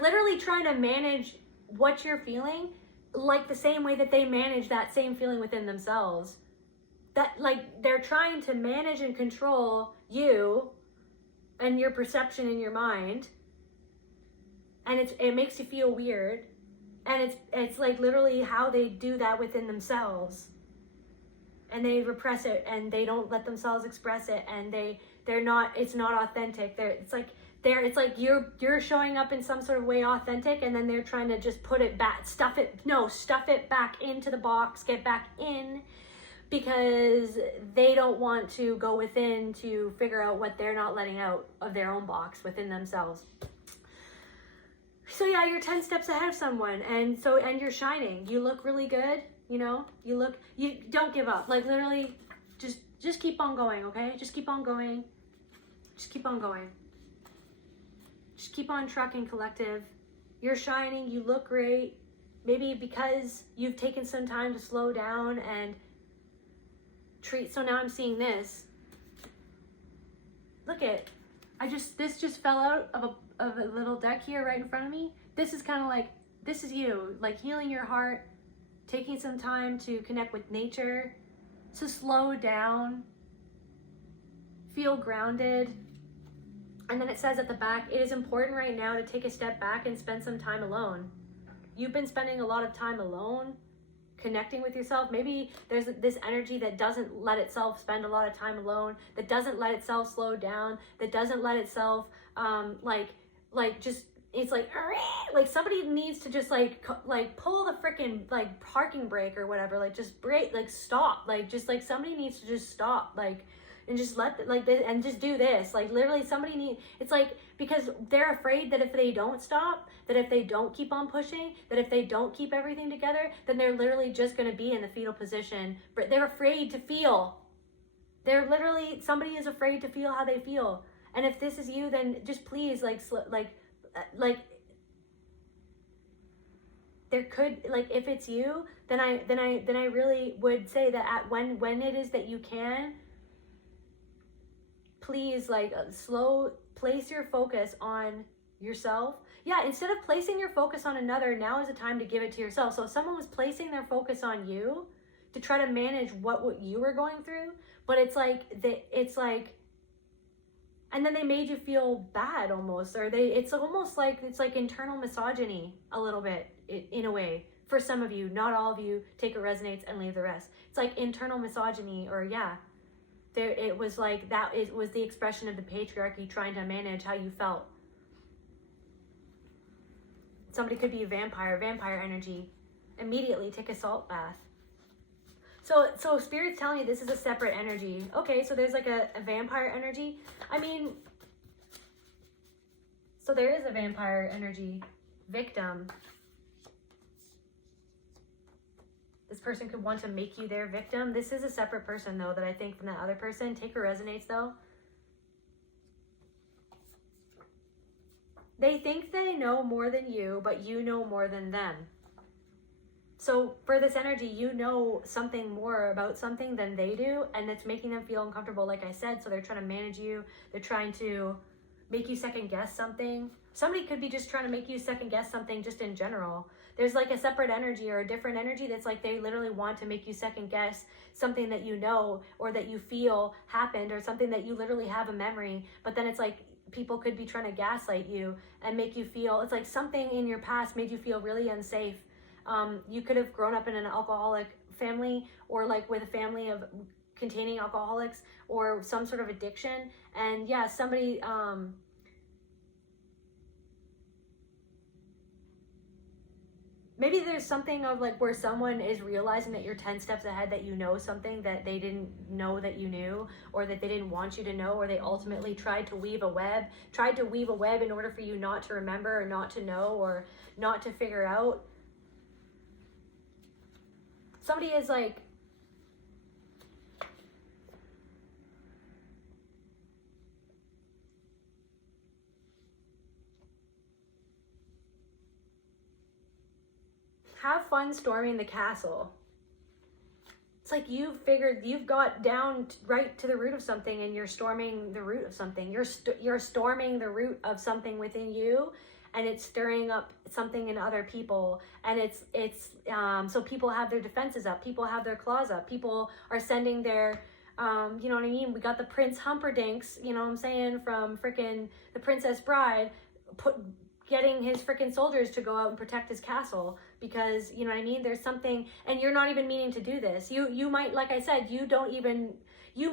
literally trying to manage what you're feeling, like the same way that they manage that same feeling within themselves. That, like, they're trying to manage and control you and your perception in your mind, and it makes you feel weird, and it's like literally how they do that within themselves, and they repress it, and they don't let themselves express it, and it's not authentic. It's like you're showing up in some sort of way authentic, and then they're trying to just put it back, stuff it back into the box, get back in, because they don't want to go within to figure out what they're not letting out of their own box within themselves. So yeah, you're 10 steps ahead of someone, and you're shining. You look really good, you don't give up. Like, literally, just keep on going, okay? Just keep on going. Just keep on going. Just keep on trucking, collective. You're shining, you look great. Maybe because you've taken some time to slow down and so now I'm seeing this. Look at, this just fell out of a little deck here right in front of me. This is kind of like, this is you, like healing your heart, taking some time to connect with nature, to slow down, feel grounded. And then it says at the back, it is important right now to take a step back and spend some time alone. You've been spending a lot of time alone, connecting with yourself. Maybe there's this energy that doesn't let itself spend a lot of time alone, that doesn't let itself slow down, that doesn't let itself it's like somebody needs to just like pull the freaking like parking brake or whatever, like just brake, like stop, like just like somebody needs to just stop, like, and just and just do this, like literally it's like, because they're afraid that if they don't stop, that if they don't keep on pushing, that if they don't keep everything together, then they're literally just going to be in the fetal position. But they're afraid to feel. Somebody is afraid to feel how they feel. And if this is you, then just please, there could, like, if it's you, then I really would say that when it is that you can, please, like, place your focus on yourself. yeah, instead of placing your focus on another, now is the time to give it to yourself. So if someone was placing their focus on you to try to manage what you were going through, but it's like, and then they made you feel bad almost, or it's almost like, it's like internal misogyny a little bit, in a way, for some of you. Not all of you. Take what resonates and leave the rest. It's like internal misogyny, or yeah, it was like that. It was the expression of the patriarchy trying to manage how you felt. Somebody could be a vampire energy. Immediately take a salt bath. So Spirit's telling you this is a separate energy. Okay, so there's like a vampire energy. I mean, so there is a vampire energy victim. This person could want to make you their victim. This is a separate person, though, that I think from that other person. Take what resonates, though. They think they know more than you, but you know more than them. So for this energy, you know something more about something than they do, and it's making them feel uncomfortable, like I said. So they're trying to manage you. They're trying to make you second guess something. Somebody could be just trying to make you second guess something just in general. There's like a separate energy or a different energy that's like they literally want to make you second guess something that you know or that you feel happened, or something that you literally have a memory. But then it's like people could be trying to gaslight you and make you feel, it's like something in your past made you feel really unsafe. You could have grown up in an alcoholic family, or like with a family of containing alcoholics, or some sort of addiction. And yeah, somebody, maybe there's something of like where someone is realizing that you're 10 steps ahead, that you know something that they didn't know that you knew, or that they didn't want you to know, or they ultimately tried to weave a web in order for you not to remember, or not to know, or not to figure out. Somebody is like, have fun storming the castle. It's like you've got down right to the root of something, and you're storming the root of something. You're storming the root of something within you, and it's stirring up something in other people. And it's so people have their defenses up, people have their claws up, people are sending their, you know what I mean? We got the Prince Humperdinks, you know what I'm saying, from freaking The Princess Bride, getting his freaking soldiers to go out and protect his castle, because, you know what I mean, there's something, and you're not even meaning to do this. You might, like I said, you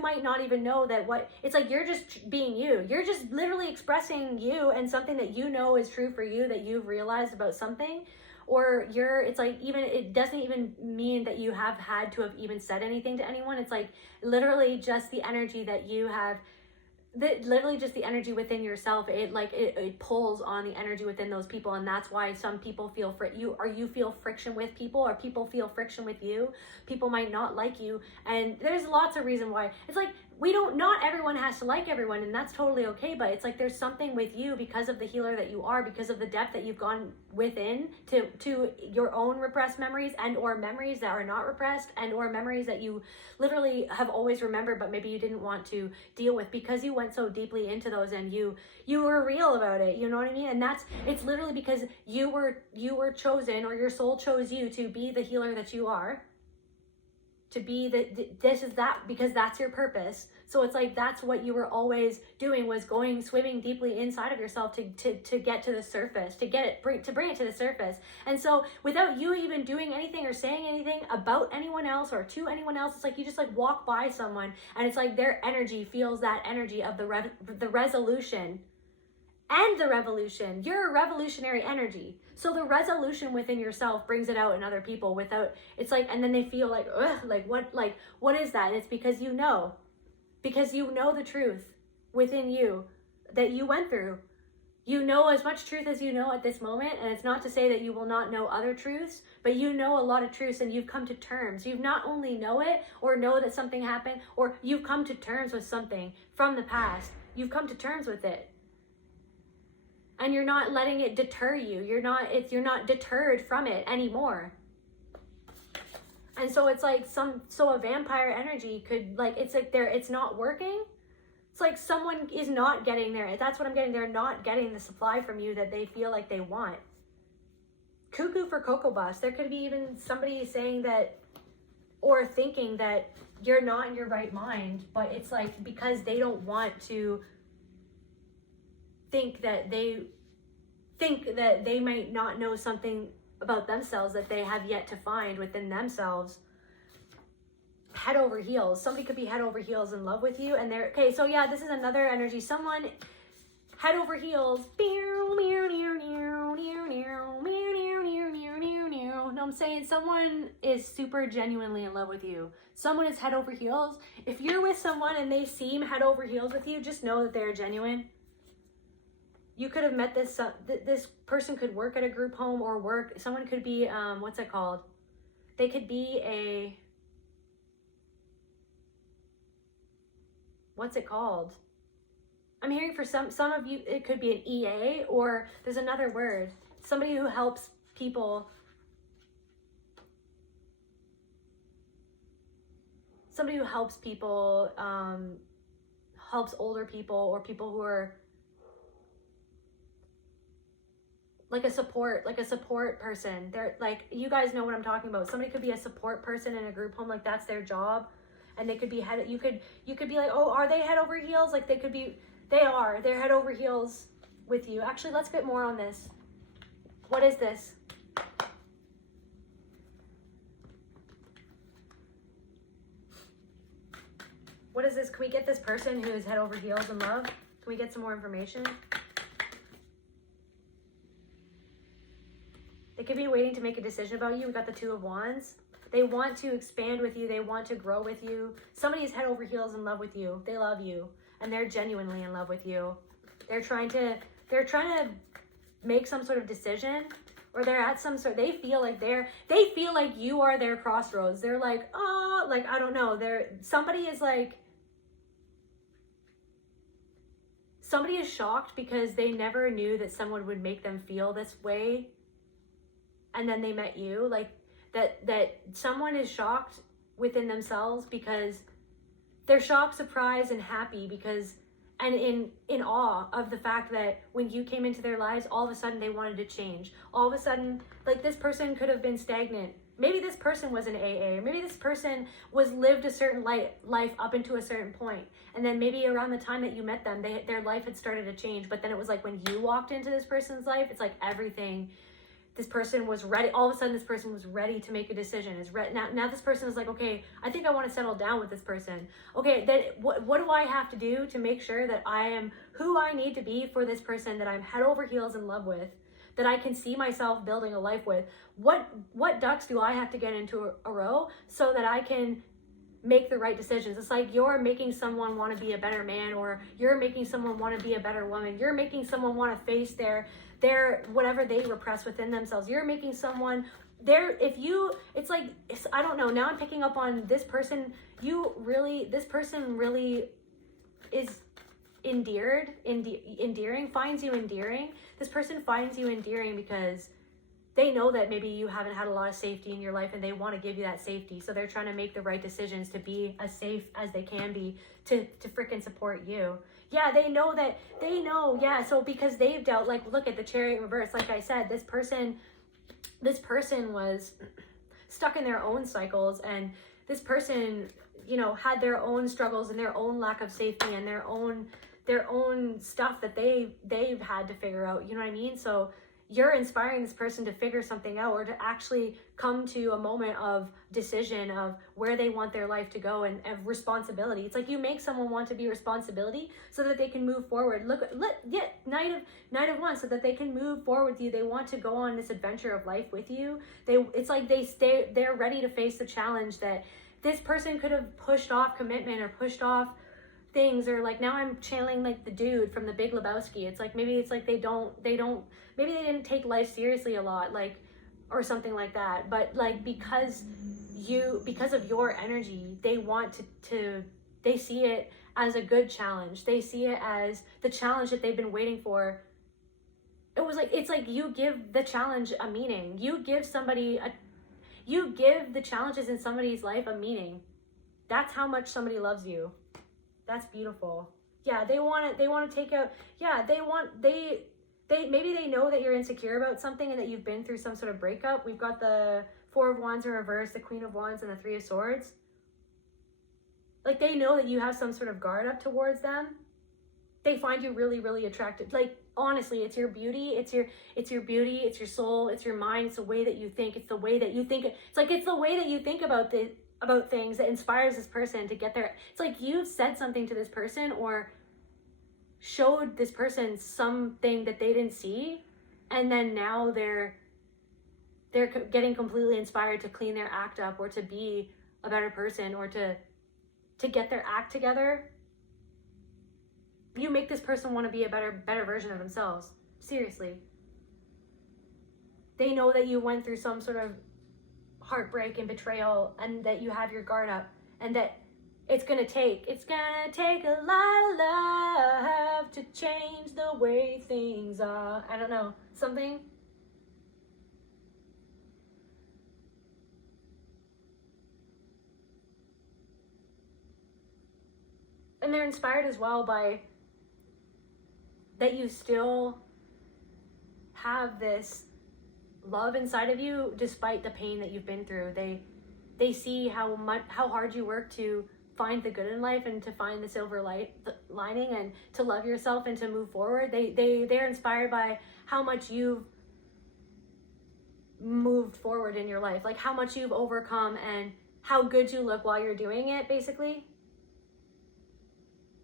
might not even know that it's like you're just being you. You're just literally expressing you and something that you know is true for you, that you've realized about something. Or it's like, even, it doesn't even mean that you have had to have even said anything to anyone. It's like literally just the energy that you have, literally just the energy within yourself. It pulls on the energy within those people. And that's why some people feel you feel friction with people, or people feel friction with you. People might not like you, and there's lots of reason why. It's like, not everyone has to like everyone, and that's totally okay. But it's like there's something with you, because of the healer that you are, because of the depth that you've gone within to your own repressed memories, and or memories that are not repressed, and or memories that you literally have always remembered, but maybe you didn't want to deal with because you went so deeply into those, and you were real about it. You know what I mean? And it's literally because you were chosen, or your soul chose you to be the healer that you are. To be because that's your purpose. So it's like, that's what you were always doing, was swimming deeply inside of yourself to get to the surface, to bring it to the surface. And so without you even doing anything or saying anything about anyone else or to anyone else, it's like you just like walk by someone, and it's like their energy feels that energy of the resolution and the revolution. You're a revolutionary energy. So the resolution within yourself brings it out in other people it's like, and then they feel like, ugh, what is that? And it's because you know the truth within you that you went through. You know as much truth as you know at this moment. And it's not to say that you will not know other truths, but you know a lot of truths, and you've come to terms. You've not only know it, or know that something happened, or you've come to terms with something from the past. You've come to terms with it. And you're not letting it deter you. You're not deterred from it anymore. And so it's like a vampire energy could, like, it's like it's not working, It's like someone is not getting there. That's what I'm getting. They're not getting the supply from you that they feel like they want. Cuckoo for Cocoa Bus. There could be even somebody saying that, or thinking that you're not in your right mind, but it's like because they don't want to think that they might not know something about themselves that they have yet to find within themselves. Head over heels. Somebody could be head over heels in love with you, and they're okay. So yeah, this is another energy. Someone head over heels. No, I'm saying someone is super genuinely in love with you. Someone is head over heels. If you're with someone and they seem head over heels with you, just know that they're genuine. You could have met this person could work at a group home or work. Someone could be what's it called? They could be a, what's it called? I'm hearing for some of you, it could be an EA, or there's another word. Somebody who helps people. Somebody who helps people, helps older people or people who are like a support person. They're like, you guys know what I'm talking about. Somebody could be a support person in a group home, like that's their job. And they could be head, you could be like, oh, are they head over heels? Like they could be, they're head over heels with you. Actually, let's get more on this. What is this? What is this? Can we get this person who is head over heels in love? Can we get some more information? They could be waiting to make a decision about you. We got the Two of Wands. They want to expand with you. They want to grow with you. Somebody is head over heels in love with you. They love you, and they're genuinely in love with you. They're trying to make some sort of decision, or they're at some sort. They feel like you are their crossroads. They're like, oh, like I don't know. Somebody is shocked because they never knew that someone would make them feel this way, and then they met you. Like that someone is shocked within themselves because they're shocked, surprised, and happy because, and in awe of the fact that when you came into their lives, all of a sudden they wanted to change. All of a sudden, like this person could have been stagnant. Maybe this person was an AA. Maybe this person lived a certain life up into a certain point. And then maybe around the time that you met them, their life had started to change. But then it was like when you walked into this person's life, it's like everything. This person was ready. All of a sudden, this person was ready to make a decision. Now this person is like, okay, I think I want to settle down with this person. Okay, then what do I have to do to make sure that I am who I need to be for this person that I'm head over heels in love with, that I can see myself building a life with? What ducks do I have to get into a row so that I can make the right decisions? It's like you're making someone want to be a better man, or you're making someone want to be a better woman. You're making someone want to face their whatever they repress within themselves. You're making someone I don't know. Now I'm picking up on this person. This person really is endearing, finds you endearing. This person finds you endearing because they know that maybe you haven't had a lot of safety in your life and they want to give you that safety. So they're trying to make the right decisions to be as safe as they can be to freaking support you. Yeah, they know. Yeah, so because they've dealt, like, look at the Chariot reverse. Like I said, this person was stuck in their own cycles, and this person, had their own struggles and their own lack of safety and their own stuff that they've had to figure out. You know what I mean? So you're inspiring this person to figure something out, or to actually come to a moment of decision of where they want their life to go, and of responsibility. It's like you make someone want to be responsibility so that they can move forward. Knight of Wands, so that they can move forward with you. They want to go on this adventure of life with you. They're ready to face the challenge that this person could have pushed off commitment or pushed off things, or like now I'm channeling like the dude from The Big Lebowski. It's like maybe maybe they didn't take life seriously a lot, like, or something like that. But like because of your energy, they want to they see it as a good challenge. They see it as the challenge that they've been waiting for. It's like you give the challenge a meaning. You give the challenges in somebody's life a meaning. That's how much somebody loves you. That's beautiful. Yeah, they want to take out, yeah, maybe they know that you're insecure about something and that you've been through some sort of breakup. We've got the Four of Wands in reverse, the Queen of Wands, and the Three of Swords. Like, they know that you have some sort of guard up towards them. They find you really, really attractive. Like, honestly, it's your beauty. It's your beauty. It's your soul. It's your mind. It's the way that you think. It's the way that you think. It's like, it's the way that you think about things that inspires this person to get there. It's like you've said something to this person or showed this person something that they didn't see, and then now they're getting completely inspired to clean their act up or to be a better person or to get their act together. You make this person want to be a better version of themselves. Seriously. They know that you went through some sort of heartbreak and betrayal, and that you have your guard up, and that it's gonna take a lot of love to change the way things are. I don't know, something. And they're inspired as well by that you still have this love inside of you despite the pain that you've been through. They see how hard you work to find the good in life and to find the silver lining and to love yourself and to move forward. They're inspired by how much you've moved forward in your life, like how much you've overcome and how good you look while you're doing it, basically.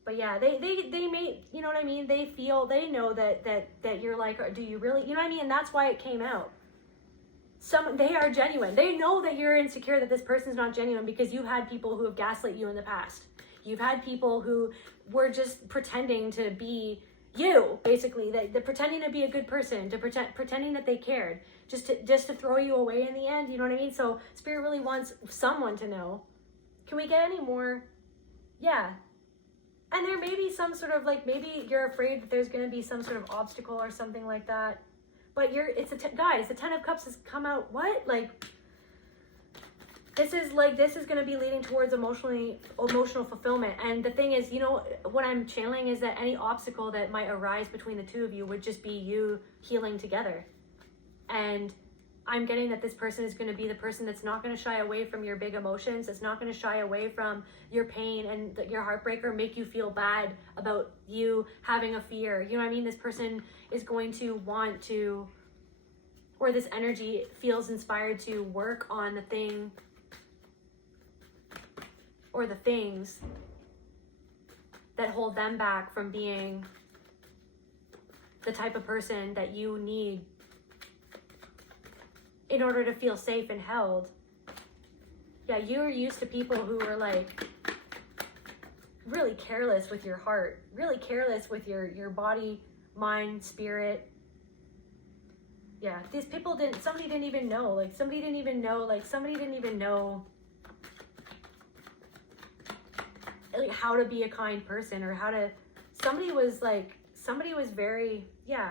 But yeah, they may, you know what I mean? They know that you're like, do you really, you know what I mean? And that's why it came out. They are genuine. They know that you're insecure, that this person's not genuine, because you've had people who have gaslit you in the past. You've had people who were just pretending to be you, basically, that pretending to be a good person, pretending that they cared, just to throw you away in the end. You know what I mean? So Spirit really wants someone to know. Can we get any more? Yeah. And there may be some sort of, like, maybe you're afraid that there's going to be some sort of obstacle or something like that. But guys, the Ten of Cups has come out. What? Like, this is going to be leading towards emotional fulfillment. And the thing is, you know, what I'm channeling is that any obstacle that might arise between the two of you would just be you healing together. And I'm getting that this person is going to be the person that's not going to shy away from your big emotions. That's not going to shy away from your pain and your heartbreak or make you feel bad about you having a fear. You know what I mean? This person is going to want to, or this energy feels inspired to work on the thing or the things that hold them back from being the type of person that you need in order to feel safe and held. Yeah, you're used to people who are like really careless with your heart, really careless with your body, mind, spirit. Yeah, these people somebody didn't even know like how to be a kind person, or how to, somebody was very, yeah.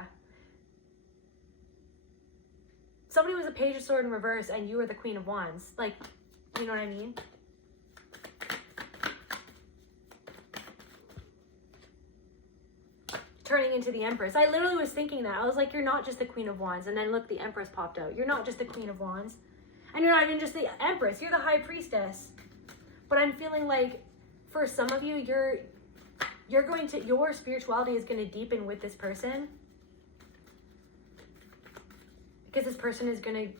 Somebody was a Page of Swords in reverse and you were the Queen of Wands. Like, you know what I mean? Turning into the Empress. I literally was thinking that. I was like, you're not just the Queen of Wands. And then look, the Empress popped out. You're not just the Queen of Wands. And you're not even just the Empress. You're the High Priestess. But I'm feeling like for some of you, your spirituality is going to deepen with this person. Because this person is going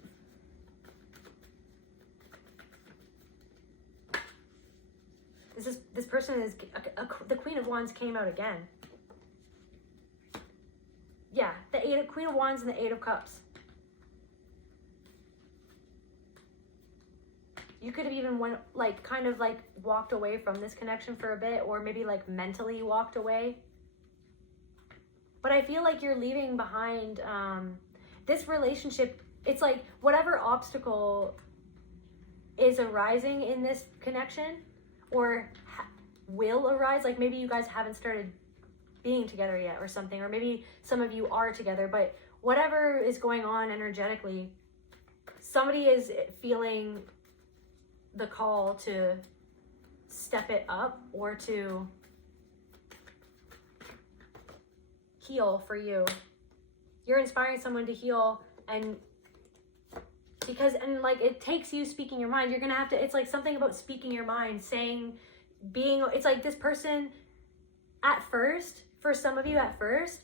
to... This person is... the Queen of Wands came out again. Yeah, the Queen of Wands and the Eight of Cups. You could have even kind of walked away from this connection for a bit, or maybe like mentally walked away. But I feel like you're leaving behind... this relationship, it's like whatever obstacle is arising in this connection or will arise, like maybe you guys haven't started being together yet or something, or maybe some of you are together, but whatever is going on energetically, somebody is feeling the call to step it up or to heal for you. You're inspiring someone to heal, and like it takes you speaking your mind. You're gonna have to, it's like something about speaking your mind, it's like this person at first, for some of you at first,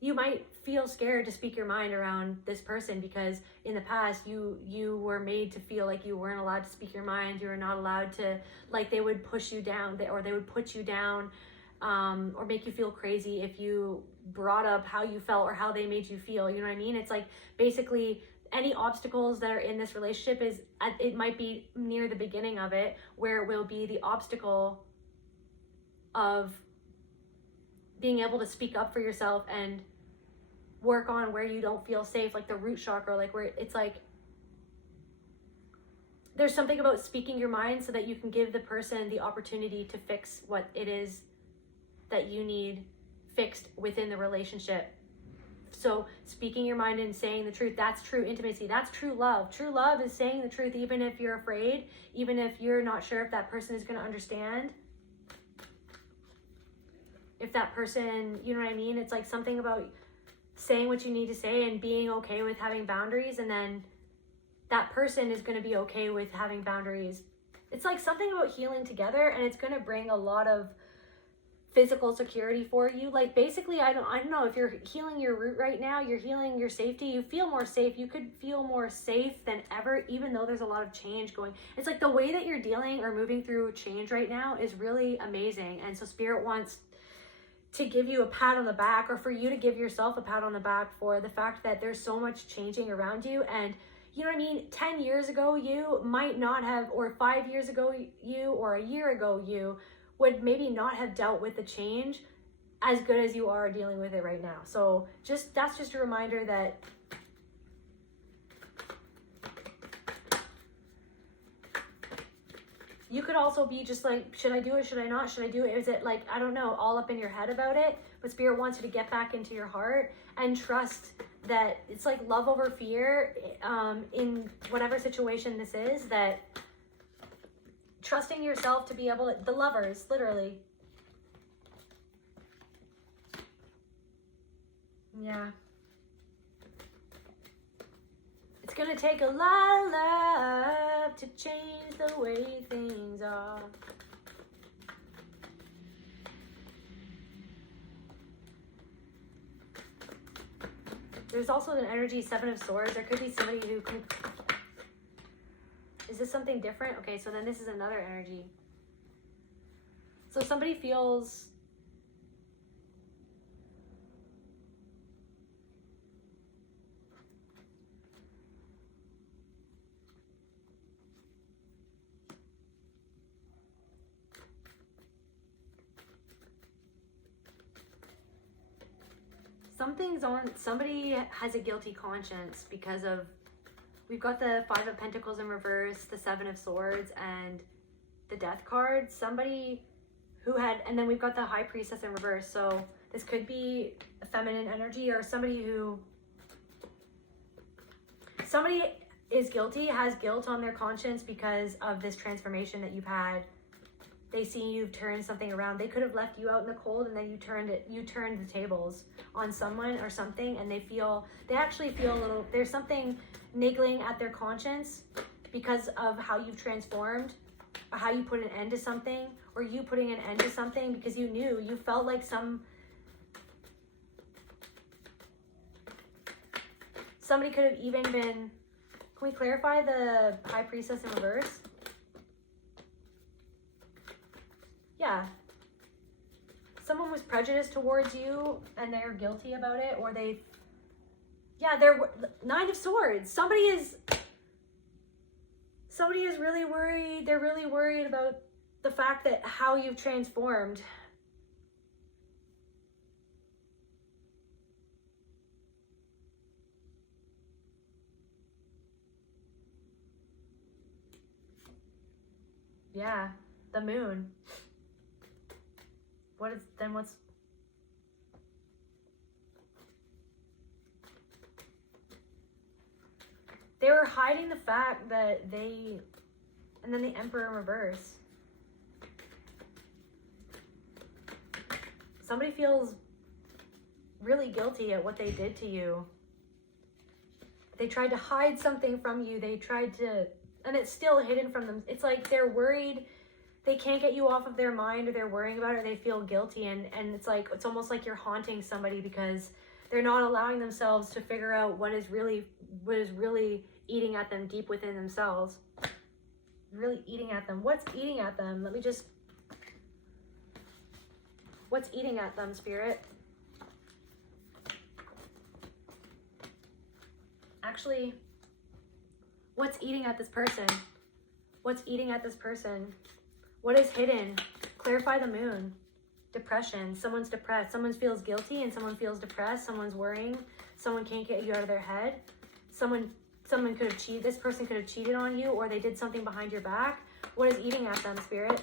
you might feel scared to speak your mind around this person because in the past you were made to feel like you weren't allowed to speak your mind. You were not allowed to, like they would push you down, or they would put you down, or make you feel crazy if you brought up how you felt or how they made you feel. You know what I mean? It's like basically any obstacles that are in this relationship it might be near the beginning of it, where it will be the obstacle of being able to speak up for yourself and work on where you don't feel safe, like the root chakra, like where it's like there's something about speaking your mind so that you can give the person the opportunity to fix what it is that you need fixed within the relationship. So speaking your mind and saying the truth, that's true intimacy. That's true love. True love is saying the truth even if you're afraid, even if you're not sure if that person is going to understand. If that person, you know what I mean? It's like something about saying what you need to say and being okay with having boundaries, and then that person is going to be okay with having boundaries. It's like something about healing together, and it's going to bring a lot of physical security for you. Like basically, I don't know if you're healing your root right now, you're healing your safety, you feel more safe. You could feel more safe than ever, even though there's a lot of change going. It's like the way that you're dealing or moving through change right now is really amazing. And so Spirit wants to give you a pat on the back, or for you to give yourself a pat on the back for the fact that there's so much changing around you. And you know what I mean? 10 years ago, you might not have, or 5 years ago, you, or a year ago, you would maybe not have dealt with the change as good as you are dealing with it right now. So that's just a reminder that you could also be just like, should I do it? Should I not? Should I do it? Is it like, I don't know, all up in your head about it? But Spirit wants you to get back into your heart and trust that it's like love over fear in whatever situation this is, that trusting yourself to be able to, the Lovers, literally. Yeah. It's gonna take a lot of love to change the way things are. There's also an energy, Seven of Swords. There could be somebody who can... Is this something different? Okay, so then this is another energy. So somebody feels... somebody has a guilty conscience because of, we've got the Five of Pentacles in reverse, the Seven of Swords, and the Death card. Somebody who had, and then we've got the High Priestess in reverse. So this could be a feminine energy, or somebody is guilty, has guilt on their conscience because of this transformation that you've had. They see you've turned something around. They could have left you out in the cold, and then you turned the tables on someone or something, and they actually feel a little, there's something niggling at their conscience because of how you've transformed, or how you put an end to something, or you putting an end to something because you felt like somebody could have even been, can we clarify the High Priestess in reverse? Yeah. Someone was prejudiced towards you and they're guilty about it, or they're Nine of Swords. Somebody is really worried. They're really worried about the fact that how you've transformed. Yeah, the Moon. What's they were hiding the fact that and then the Emperor in reverse. Somebody feels really guilty at what they did to you. They tried to hide something from you. They tried to, and it's still hidden from them. It's like they're worried they can't get you off of their mind, or they're worrying about it, or they feel guilty. And it's like, it's almost like you're haunting somebody because they're not allowing themselves to figure out what is really eating at them deep within themselves. Really eating at them. What's eating at them? What's eating at them, Spirit? Actually, what's eating at this person? What's eating at this person? What is hidden? Clarify the moon. Depression. Someone's depressed. Someone feels guilty and someone feels depressed. Someone's worrying. Someone can't get you out of their head. Someone could have cheated. This person could have cheated on you, or they did something behind your back. What is eating at them, Spirit?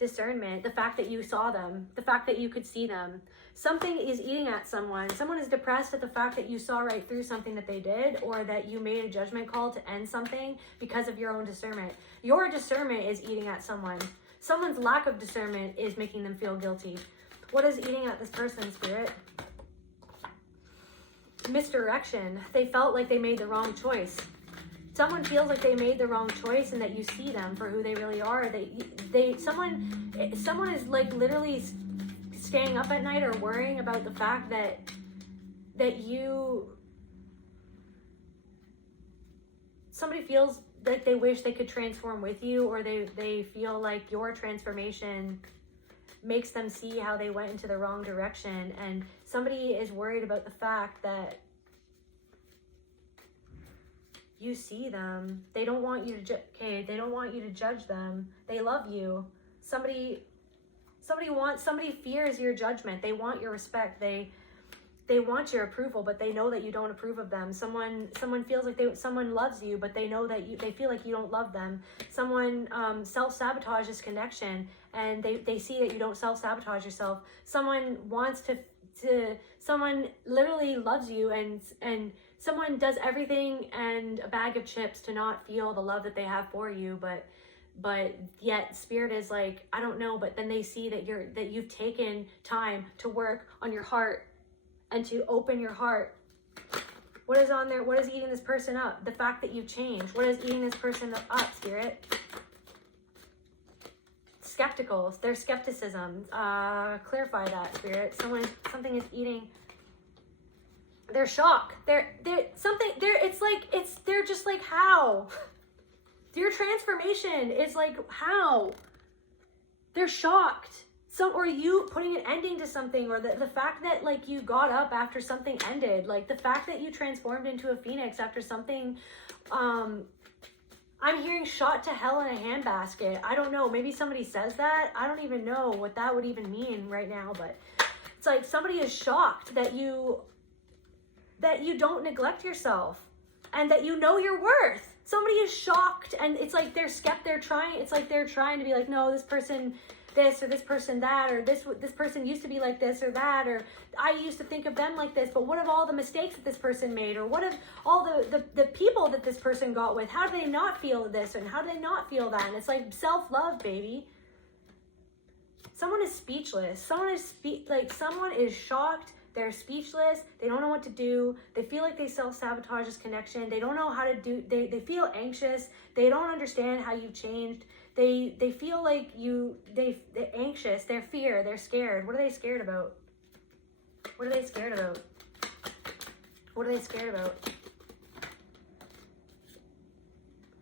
Discernment. The fact that you saw them. The fact that you could see them. Something is eating at someone. Someone is depressed at the fact that you saw right through something that they did, or that you made a judgment call to end something because of your own discernment. Your discernment is eating at someone. Someone's lack of discernment is making them feel guilty. What is eating at this person, Spirit? Misdirection. They felt like they made the wrong choice. Someone feels like they made the wrong choice, and that you see them for who they really are. Someone is like literally staying up at night or worrying about the fact that somebody feels like they wish they could transform with you, or they feel like your transformation makes them see how they went into the wrong direction. And somebody is worried about the fact that you see them. They don't want you to they don't want you to judge them. They love you. Somebody fears your judgment. They want your respect. They want your approval, but they know that you don't approve of them. Someone feels like someone loves you, but they know that they feel like you don't love them. Someone self-sabotages connection, and they see that you don't self-sabotage yourself. Someone wants someone literally loves you, and someone does everything and a bag of chips to not feel the love that they have for you, but yet Spirit is like, I don't know, but then they see that you've taken time to work on your heart and to open your heart. What is on there? What is eating this person up? The fact that you've changed. What is eating this person up, Spirit? Skeptical. Their skepticism. Clarify that, Spirit. Something is eating. They're shocked. They're just like, how? Your transformation is like, how? They're shocked. Or you putting an ending to something, or the fact that like you got up after something ended, like the fact that you transformed into a phoenix after something. I'm hearing shot to hell in a handbasket. I don't know. Maybe somebody says that. I don't even know what that would even mean right now, but it's like somebody is shocked that you don't neglect yourself, and that you know your worth. Somebody is shocked, and it's like they're trying to be like, no, this person this, or this person that, or this person used to be like this or that, or I used to think of them like this, but what of all the mistakes that this person made, or what of all the people that this person got with? How do they not feel this, and how do they not feel that? And it's like self-love, baby. Someone is speechless. Someone is shocked. They're speechless. They don't know what to do. They feel like they self-sabotage this connection. They don't know how to do. They feel anxious. They don't understand how you've changed. They feel like they're anxious. They're fear. They're scared. What are they scared about? What are they scared about? What are they scared about?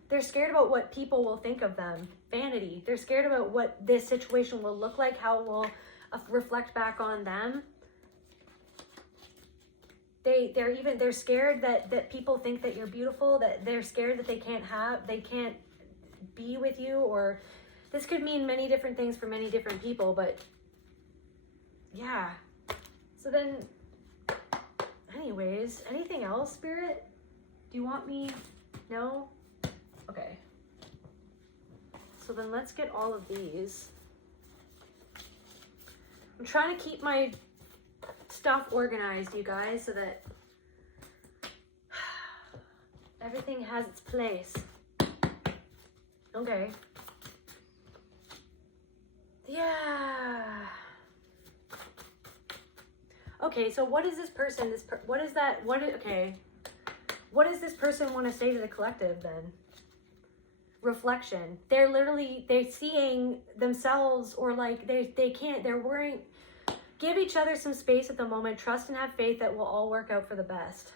They're scared about what people will think of them. Vanity. They're scared about what this situation will look like, how it will reflect back on them. They're scared that people think that you're beautiful, that they're scared that they can't be with you, or this could mean many different things for many different people, but yeah. So then, anyways, anything else, Spirit? Do you want me? No? Okay. So then let's get all of these. I'm trying to keep my stuff organized, you guys, so that everything has its place. Okay. Yeah. okay, so what is this person, what is that, what does this person want to say to the collective then? Reflection. They're seeing themselves, or like they're worrying. Give each other some space at the moment. Trust and have faith that will all work out for the best.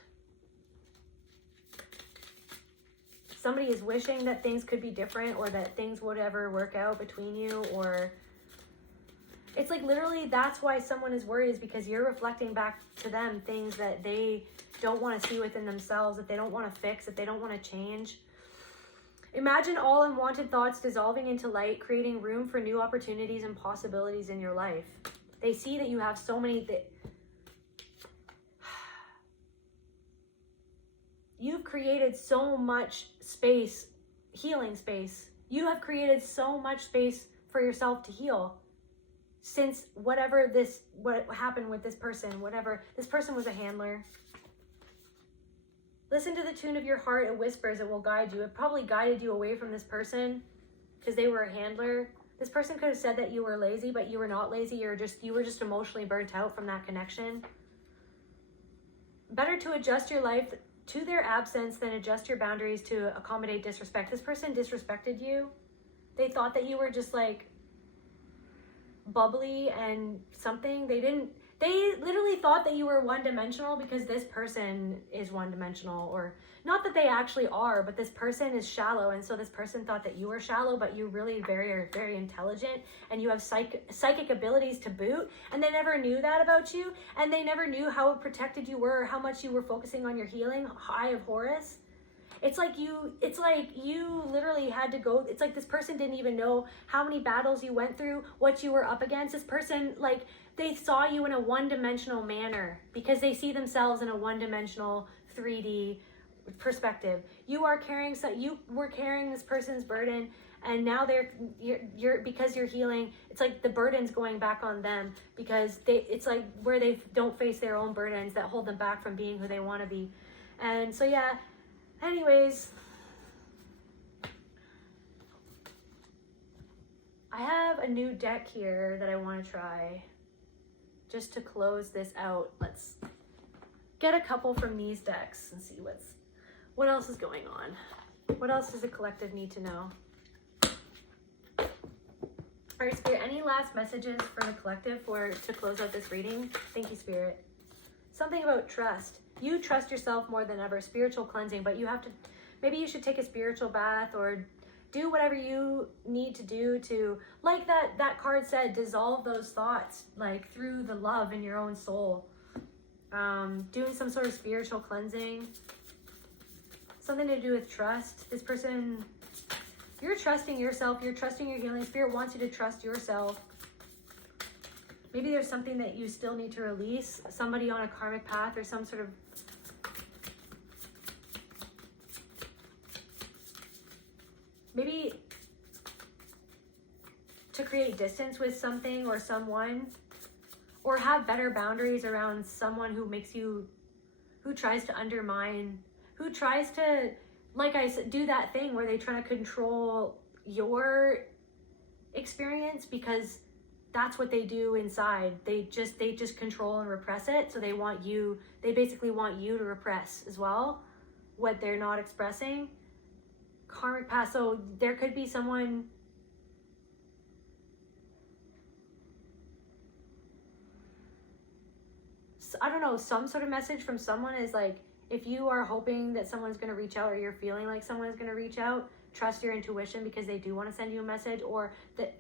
Somebody is wishing that things could be different, or that things would ever work out between you, or it's like literally that's why someone is worried, is because you're reflecting back to them things that they don't want to see within themselves, that they don't want to fix, that they don't want to change. Imagine all unwanted thoughts dissolving into light, creating room for new opportunities and possibilities in your life. They see that you have so many you've created so much space, healing space. You have created so much space for yourself to heal since what happened with this person, this person was a handler. Listen to the tune of your heart. It whispers, it will guide you. It probably guided you away from this person because they were a handler. This person could have said that you were lazy, but you were not lazy. You were just emotionally burnt out from that connection. Better to adjust your life to their absence than adjust your boundaries to accommodate disrespect. This person disrespected you. They thought that you were just like bubbly and something. They literally thought that you were one-dimensional because this person is one-dimensional, or not that they actually are, but this person is shallow, and so this person thought that you were shallow, but you really are very intelligent, and you have psychic abilities to boot, and they never knew that about you, and they never knew how protected you were, or how much you were focusing on your healing, Eye of Horus. It's like you literally had to go, it's like this person didn't even know how many battles you went through, what you were up against. This person, like, they saw you in a one-dimensional manner because they see themselves in a one-dimensional 3D perspective. You were carrying this person's burden, and now you're because you're healing, it's like the burden's going back on them, because it's like where they don't face their own burdens that hold them back from being who they want to be. And so yeah, anyways, I have a new deck here that I want to try just to close this out. Let's get a couple from these decks and see what else is going on. What else does the collective need to know? All right, Spirit, any last messages for the collective to close out this reading? Thank you, Spirit. Something about trust. You trust yourself more than ever. Spiritual cleansing, but maybe you should take a spiritual bath, or do whatever you need to do to, like that card said, dissolve those thoughts, like through the love in your own soul. Doing some sort of spiritual cleansing. Something to do with trust. This person, you're trusting yourself. You're trusting your healing. Spirit wants you to trust yourself. Maybe there's something that you still need to release. Somebody on a karmic path, or some sort of maybe to create distance with something or someone, or have better boundaries around someone who tries to undermine, who tries to, like I said, do that thing where they try to control your experience, because that's what they do inside. They just control and repress it. So they basically want you to repress as well what they're not expressing. Karmic past. So there could be someone, I don't know, some sort of message from someone is like, if you are hoping that someone's going to reach out, or you're feeling like someone's going to reach out, trust your intuition, because they do want to send you a message.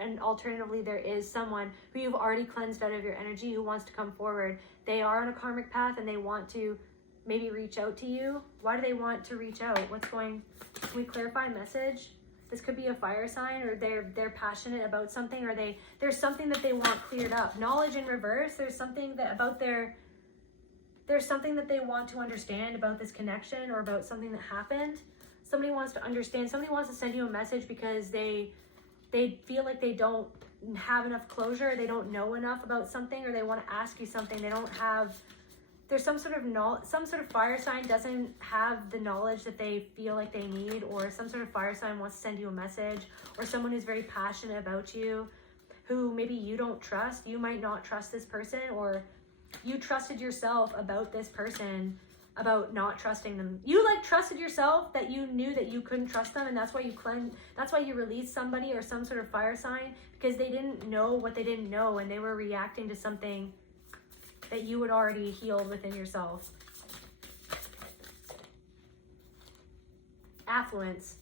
And alternatively, there is someone who you've already cleansed out of your energy who wants to come forward. They are on a karmic path and they want to maybe reach out to you. Why do they want to reach out? Can we clarify message? This could be a fire sign, or they're passionate about something, or there's something that they want cleared up. Knowledge in reverse. There's something there's something that they want to understand about this connection, or about something that happened. Somebody wants to understand. Somebody wants to send you a message because they feel like they don't have enough closure. They don't know enough about something, or they want to ask you something. They don't have. There's some sort of fire sign doesn't have the knowledge that they feel like they need, or some sort of fire sign wants to send you a message, or someone who's very passionate about you, who maybe you don't trust. You might not trust this person, or You trusted yourself about this person, about not trusting them. You like trusted yourself that you knew that you couldn't trust them, and that's why you released somebody or some sort of fire sign, because they didn't know what they didn't know, and they were reacting to something that you had already healed within yourself. Affluence.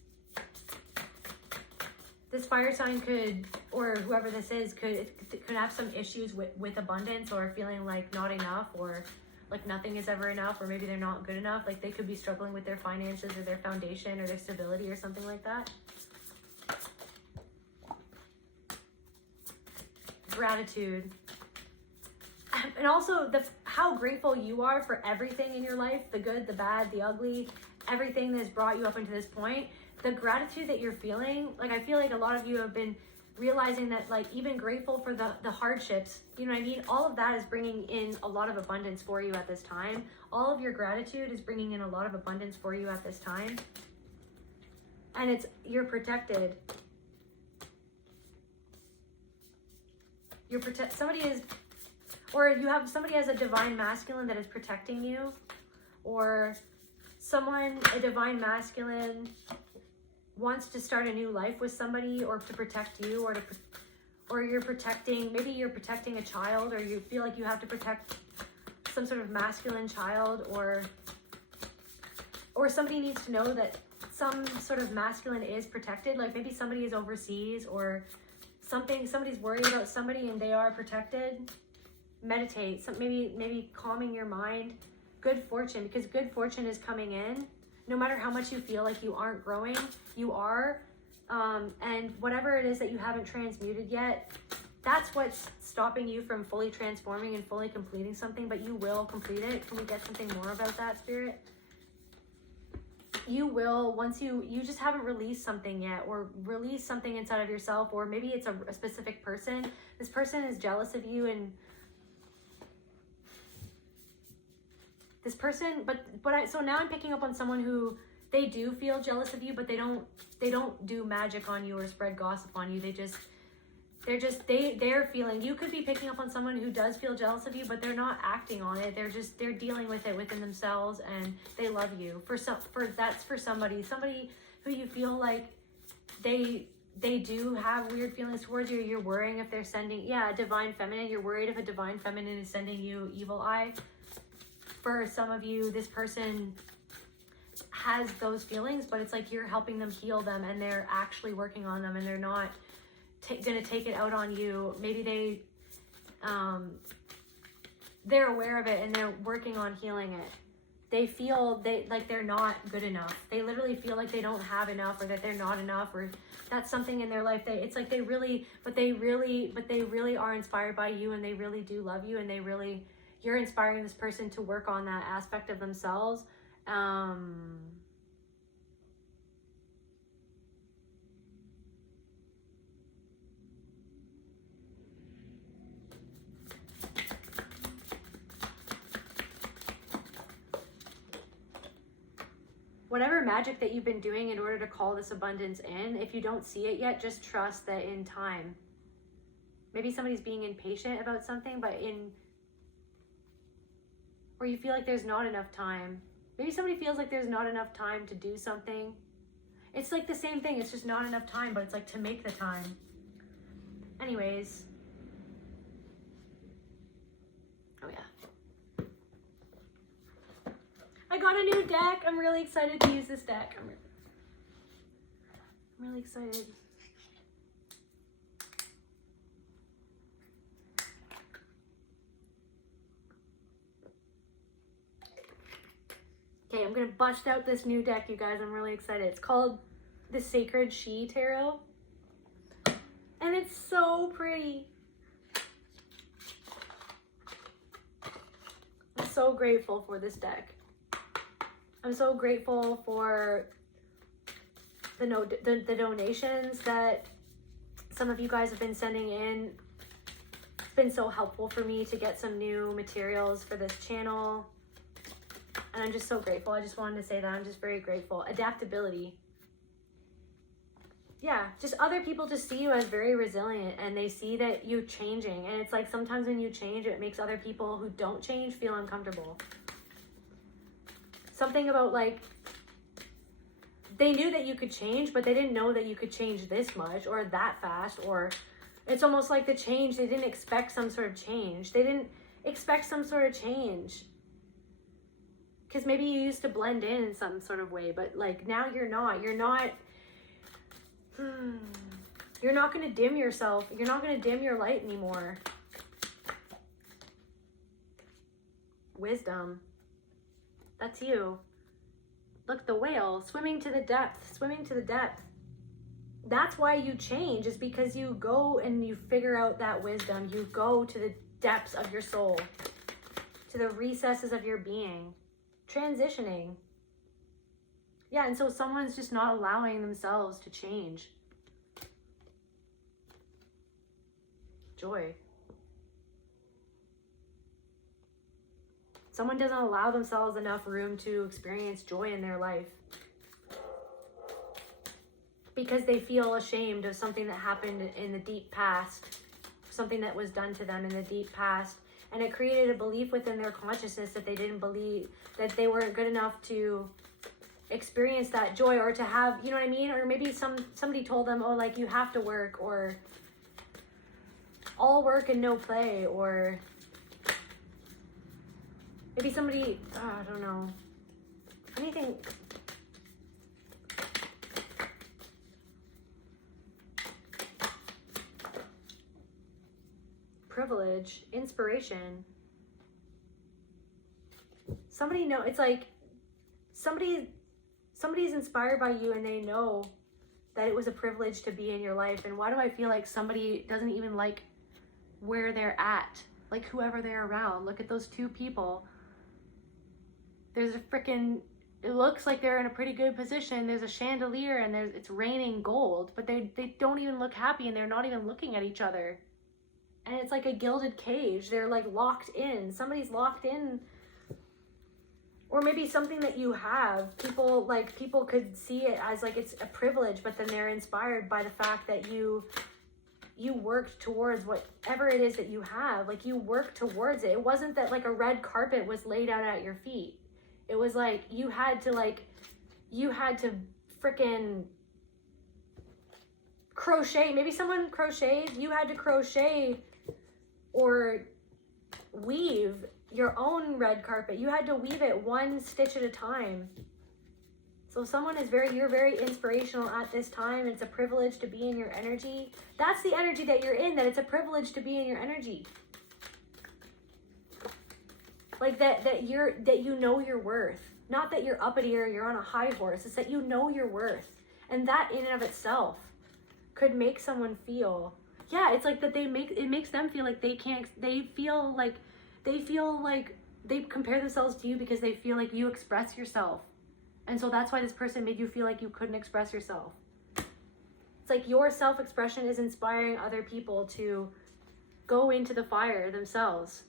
This fire sign could, or whoever this is, could have some issues with abundance, or feeling like not enough, or like nothing is ever enough, or maybe they're not good enough. Like they could be struggling with their finances or their foundation or their stability or something like that. Gratitude. And also how grateful you are for everything in your life, the good, the bad, the ugly, everything that's brought you up into this point. The gratitude that you're feeling, like I feel like a lot of you have been realizing that, like, even grateful for the hardships, you know what I mean? All of that is bringing in a lot of abundance for you at this time. All of your gratitude is bringing in a lot of abundance for you at this time. And you're protected. Somebody is, or you have somebody as a divine masculine that is protecting you, or a divine masculine wants to start a new life with somebody, or to protect you, or you're protecting, maybe you're protecting a child, or you feel like you have to protect some sort of masculine child, or somebody needs to know that some sort of masculine is protected. Like maybe somebody is overseas, or somebody's worried about somebody and they are protected. Meditate, maybe calming your mind. Good fortune, because good fortune is coming in. No matter how much you feel like you aren't growing, you are. And whatever it is that you haven't transmuted yet, that's what's stopping you from fully transforming and fully completing something, but you will complete it. Can we get something more about that, Spirit? You will, once you just haven't released something yet, or release something inside of yourself, or maybe it's a specific person. This person is jealous of you, and this person, so now I'm picking up on someone who, they do feel jealous of you, but they don't do magic on you or spread gossip on you. They're feeling, you could be picking up on someone who does feel jealous of you, but they're not acting on it. They're dealing with it within themselves, and they love you. That's for somebody who you feel like they do have weird feelings towards you. You're worrying if they're sending, a divine feminine. You're worried if a divine feminine is sending you evil eye. For some of you, this person has those feelings, but it's like you're helping them heal them, and they're actually working on them, and they're not gonna take it out on you. Maybe they're aware of it and they're working on healing it. They feel like they're not good enough. They literally feel like they don't have enough, or that they're not enough, or that's something in their life. It's like they really are inspired by you, and they really do love you, and you're inspiring this person to work on that aspect of themselves. Whatever magic that you've been doing in order to call this abundance in, if you don't see it yet, just trust that in time. Maybe somebody's being impatient about something, or you feel like there's not enough time. Maybe somebody feels like there's not enough time to do something. It's like the same thing. It's just not enough time, but it's like to make the time. Anyways. Oh yeah. I got a new deck. I'm really excited to use this deck. I'm really excited. Okay, I'm gonna bust out this new deck, you guys. I'm really excited. It's called the Sacred She Tarot, and it's so pretty. I'm so grateful for this deck. I'm so grateful for the donations that some of you guys have been sending in. It's been so helpful for me to get some new materials for this channel. And I'm just so grateful. I just wanted to say that. I'm just very grateful. Adaptability. Yeah, just other people just see you as very resilient, and they see that you're changing. And it's like sometimes when you change, it makes other people who don't change feel uncomfortable. Something about like, they knew that you could change, but they didn't know that you could change this much or that fast. Or it's almost like the change, they didn't expect some sort of change. They didn't expect some sort of change. Because maybe you used to blend in some sort of way, but like now you're not. You're not going to dim yourself. You're not going to dim your light anymore. Wisdom. That's you. Look, the whale, swimming to the depth, swimming to the depth. That's why you change, is because you go and you figure out that wisdom. You go to the depths of your soul, to the recesses of your being, transitioning. Yeah, and so someone's just not allowing themselves to change. Joy. Someone doesn't allow themselves enough room to experience joy in their life because they feel ashamed of something that happened in the deep past, something that was done to them in the deep past. And it created a belief within their consciousness that they didn't believe, that they weren't good enough to experience that joy, or to have, you know what I mean? Or maybe somebody told them, oh, like, you have to work, or all work and no play, or maybe somebody, I don't know, anything. Privilege, inspiration. Somebody know, it's like somebody's inspired by you, and they know that it was a privilege to be in your life. And why do I feel like somebody doesn't even like where they're at? Like whoever they're around. Look at those two people. There's a freaking, it looks like they're in a pretty good position. There's a chandelier and it's raining gold, but they don't even look happy, and they're not even looking at each other. And it's like a gilded cage. They're like locked in. Somebody's locked in. Or maybe something that you have. People could see it as like it's a privilege, but then they're inspired by the fact that you worked towards whatever it is that you have. Like you worked towards it. It wasn't that like a red carpet was laid out at your feet. It was like you had to freaking crochet. Maybe someone crocheted. You had to crochet or weave your own red carpet. You had to weave it one stitch at a time. So someone is you're very inspirational at this time. It's a privilege to be in your energy. That's the energy that you're in, that it's a privilege to be in your energy. Like that you know your worth. Not that you're uppity or you're on a high horse. It's that you know your worth. And that in and of itself could make someone feel, yeah, it's like that it makes them feel like they feel like they compare themselves to you because they feel like you express yourself. And so that's why this person made you feel like you couldn't express yourself. It's like your self-expression is inspiring other people to go into the fire themselves.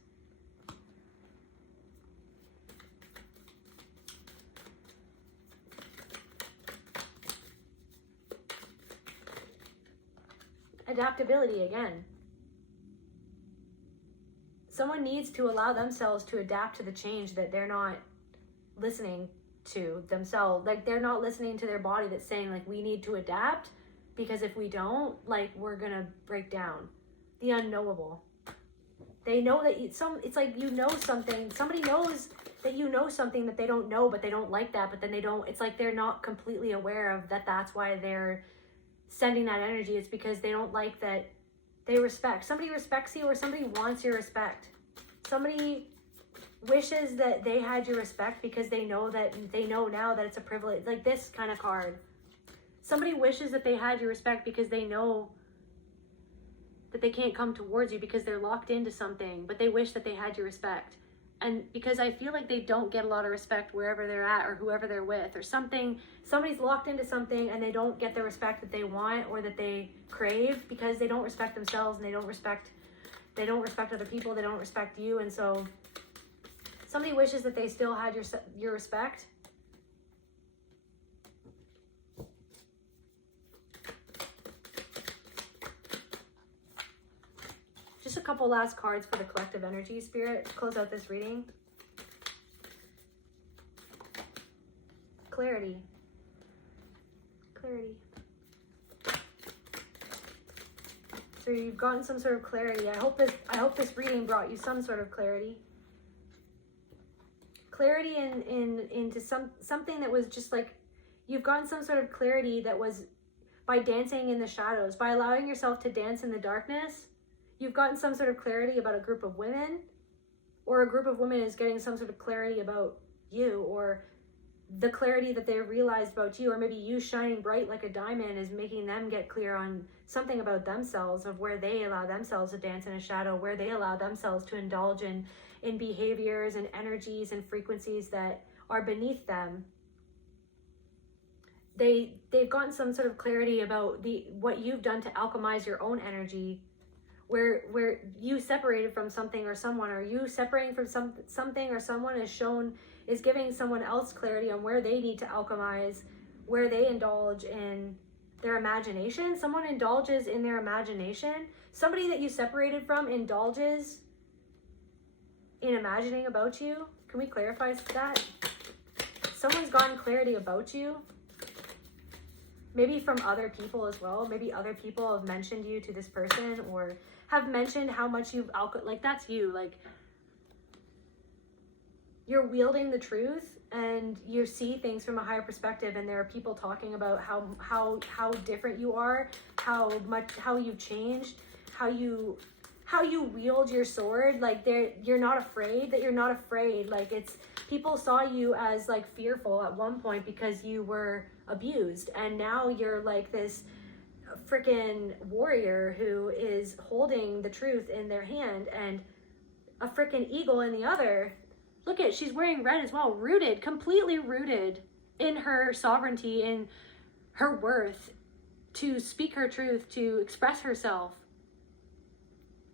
Adaptability again. Someone needs to allow themselves to adapt to the change that they're not listening to themselves. Like they're not listening to their body that's saying like we need to adapt, because if we don't, like we're gonna break down. The unknowable. They know that it's like you know something. Somebody knows that you know something that they don't know, but they don't like that. But then they don't. It's like they're not completely aware of that. That's why they're sending that energy. It's because they don't like that. They respect. Somebody respects you, or somebody wants your respect. Somebody wishes that they had your respect because they know now that it's a privilege. Like this kind of card. Somebody wishes that they had your respect because they know that they can't come towards you because they're locked into something, but they wish that they had your respect. And because I feel like they don't get a lot of respect wherever they're at or whoever they're with or something. Somebody's locked into something and they don't get the respect that they want or that they crave because they don't respect themselves, and they don't respect other people. They don't respect you. And so somebody wishes that they still had your respect. just a couple last cards for the collective energy, Spirit, to close out this reading. Clarity. Clarity. So you've gotten some sort of clarity. I hope this reading brought you some sort of clarity. Clarity into something that was just like, you've gotten some sort of clarity that was by dancing in the shadows, by allowing yourself to dance in the darkness. You've gotten some sort of clarity about a group of women, or a group of women is getting some sort of clarity about you, or the clarity that they realized about you, or maybe you shining bright like a diamond is making them get clear on something about themselves, of where they allow themselves to dance in a shadow, where they allow themselves to indulge in behaviors and energies and frequencies that are beneath them. They've gotten some sort of clarity about what you've done to alchemize your own energy, where you separated from something or someone, or you separating from something or someone is giving someone else clarity on where they need to alchemize, where they indulge in their imagination. Someone indulges in their imagination. Somebody that you separated from indulges in imagining about you. Can we clarify that? Someone's gotten clarity about you. Maybe from other people as well. Maybe other people have mentioned you to this person, or have mentioned how much you've like, that's you. Like, you're wielding the truth and you see things from a higher perspective, and there are people talking about how different you are, how you've changed, how you wield your sword. Like, you're not afraid that you're not afraid. Like, it's, people saw you as like fearful at one point because you were abused, and now you're like this freaking warrior who is holding the truth in their hand and a freaking eagle in the other. Look at, she's wearing red as well, rooted, completely rooted in her sovereignty, in her worth, to speak her truth, to express herself.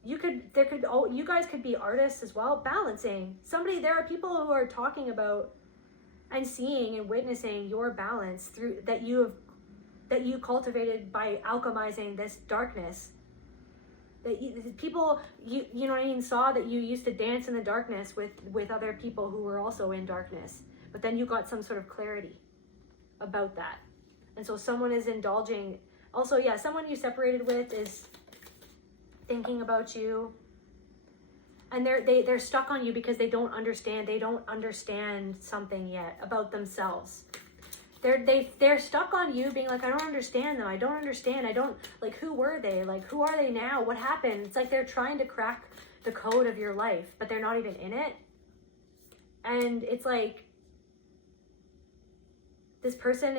You guys could be artists as well, balancing. There are people who are talking about and seeing and witnessing your balance through that you cultivated by alchemizing this darkness. That people, you know what I mean, saw that you used to dance in the darkness with other people who were also in darkness, but then you got some sort of clarity about that. And so someone is indulging. Also, yeah, someone you separated with is thinking about you, and they're stuck on you because they don't understand something yet about themselves. They're stuck on you, being like, I don't understand them. I don't understand. I don't, like, who were they? Like, who are they now? What happened? It's like they're trying to crack the code of your life, but they're not even in it. And it's like, this person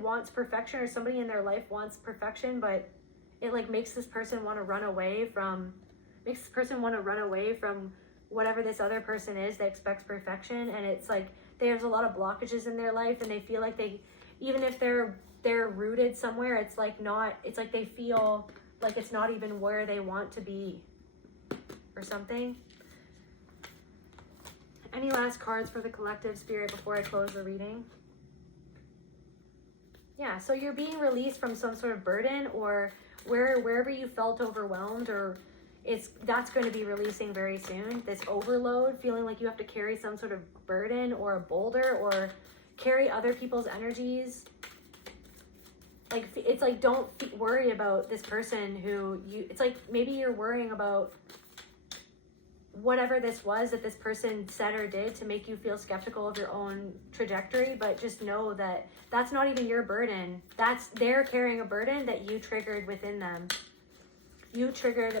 wants perfection, or somebody in their life wants perfection, but it like makes this person want to run away from whatever this other person is that expects perfection. And it's like there's a lot of blockages in their life, and they feel like even if they're rooted somewhere, it's like they feel like it's not even where they want to be or something. Any last cards for the collective, Spirit, before I close the reading? Yeah, so you're being released from some sort of burden, or wherever you felt overwhelmed, or that's going to be releasing very soon. This overload, feeling like you have to carry some sort of burden or a boulder, or carry other people's energies. Like, it's like, don't worry about this person it's like maybe you're worrying about whatever this was that this person said or did to make you feel skeptical of your own trajectory, but just know that that's not even your burden. They're carrying a burden that you triggered within them. You triggered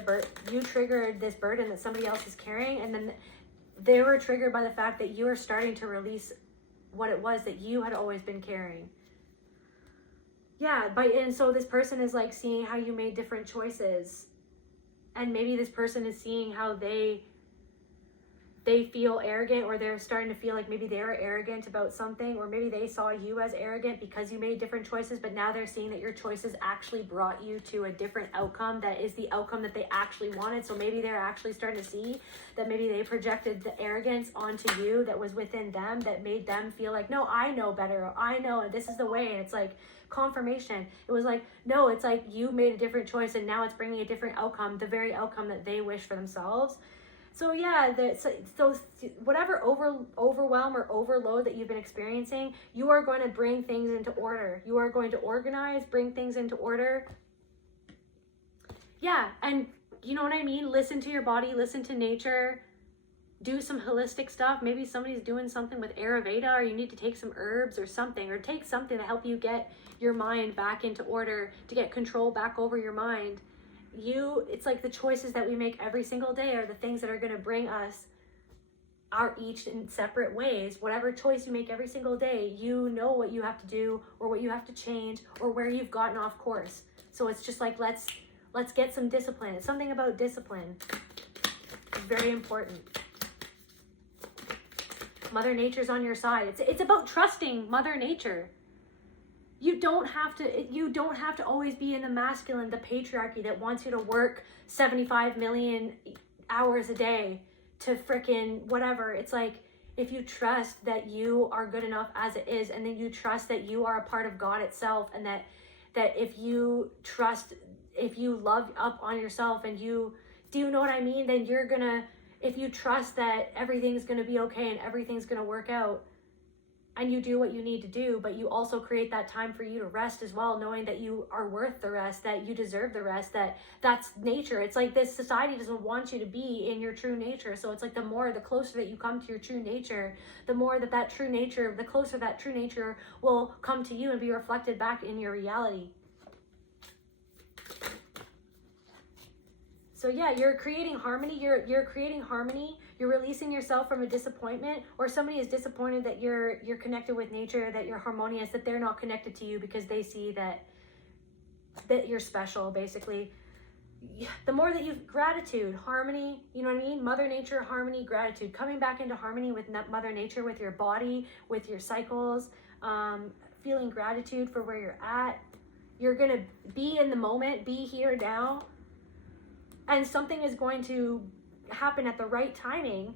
this burden that somebody else is carrying, and then they were triggered by the fact that you are starting to release what it was that you had always been carrying. Yeah, and so this person is like seeing how you made different choices, and maybe this person is seeing how they feel arrogant, or they're starting to feel like maybe they're arrogant about something, or maybe they saw you as arrogant because you made different choices, but now they're seeing that your choices actually brought you to a different outcome that is the outcome that they actually wanted. So maybe they're actually starting to see that maybe they projected the arrogance onto you that was within them, that made them feel like, no, I know better, or I know, and this is the way. And it's like, confirmation. It was like, no, it's like you made a different choice and now it's bringing a different outcome, the very outcome that they wish for themselves. So yeah, so whatever overwhelm or overload that you've been experiencing, you are going to bring things into order. You are going to organize, bring things into order. Yeah, and you know what I mean? Listen to your body, listen to nature, do some holistic stuff. Maybe somebody's doing something with Ayurveda, or you need to take some herbs or something, or take something to help you get your mind back into order, to get control back over your mind. It's like the choices that we make every single day are the things that are going to bring us our each in separate ways. Whatever choice you make every single day, you know what you have to do or what you have to change or where you've gotten off course. So it's just like, let's get some discipline. It's something about discipline. It's very important. Mother Nature's on your side. It's about trusting Mother Nature. You don't have to always be in the masculine, the patriarchy that wants you to work 75 million hours a day to frickin' whatever. It's like, if you trust that you are good enough as it is, and then you trust that you are a part of God itself, and that if you love up on yourself and do you know what I mean? Then if you trust that everything's gonna be okay and everything's gonna work out, and you do what you need to do, but you also create that time for you to rest as well, knowing that you are worth the rest, that you deserve the rest, that's nature. It's like this society doesn't want you to be in your true nature. So it's like the closer that you come to your true nature, the closer that true nature will come to you and be reflected back in your reality. So yeah, you're creating harmony. You're creating harmony. You're releasing yourself from a disappointment, or somebody is disappointed that you're connected with nature, that you're harmonious, that they're not connected to you because they see that you're special, basically. The more that gratitude, harmony, you know what I mean? Mother Nature, harmony, gratitude, coming back into harmony with Mother Nature, with your body, with your cycles, feeling gratitude for where you're at. You're gonna be in the moment, be here now. And something is going to happen at the right timing.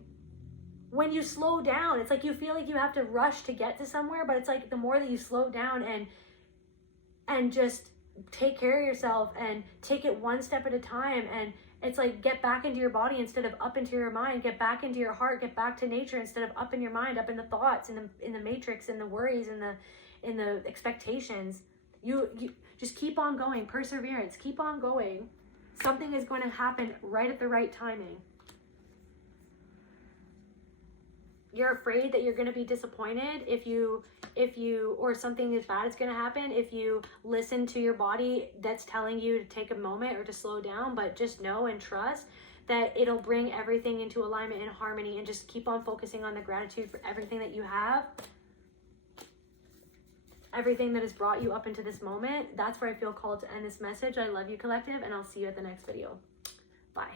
When you slow down, it's like you feel like you have to rush to get to somewhere, but it's like the more that you slow down and just take care of yourself and take it one step at a time, and it's like get back into your body instead of up into your mind, get back into your heart, get back to nature instead of up in your mind, up in the thoughts, in the matrix, in the worries, in the expectations. You just keep on going, perseverance, keep on going. Something is going to happen right at the right timing. You're afraid that you're going to be disappointed or something is bad is going to happen if you listen to your body that's telling you to take a moment or to slow down, but just know and trust that it'll bring everything into alignment and harmony, and just keep on focusing on the gratitude for everything that you have. Everything that has brought you up into this moment. That's where I feel called to end this message. I love you, collective, and I'll see you at the next video. Bye.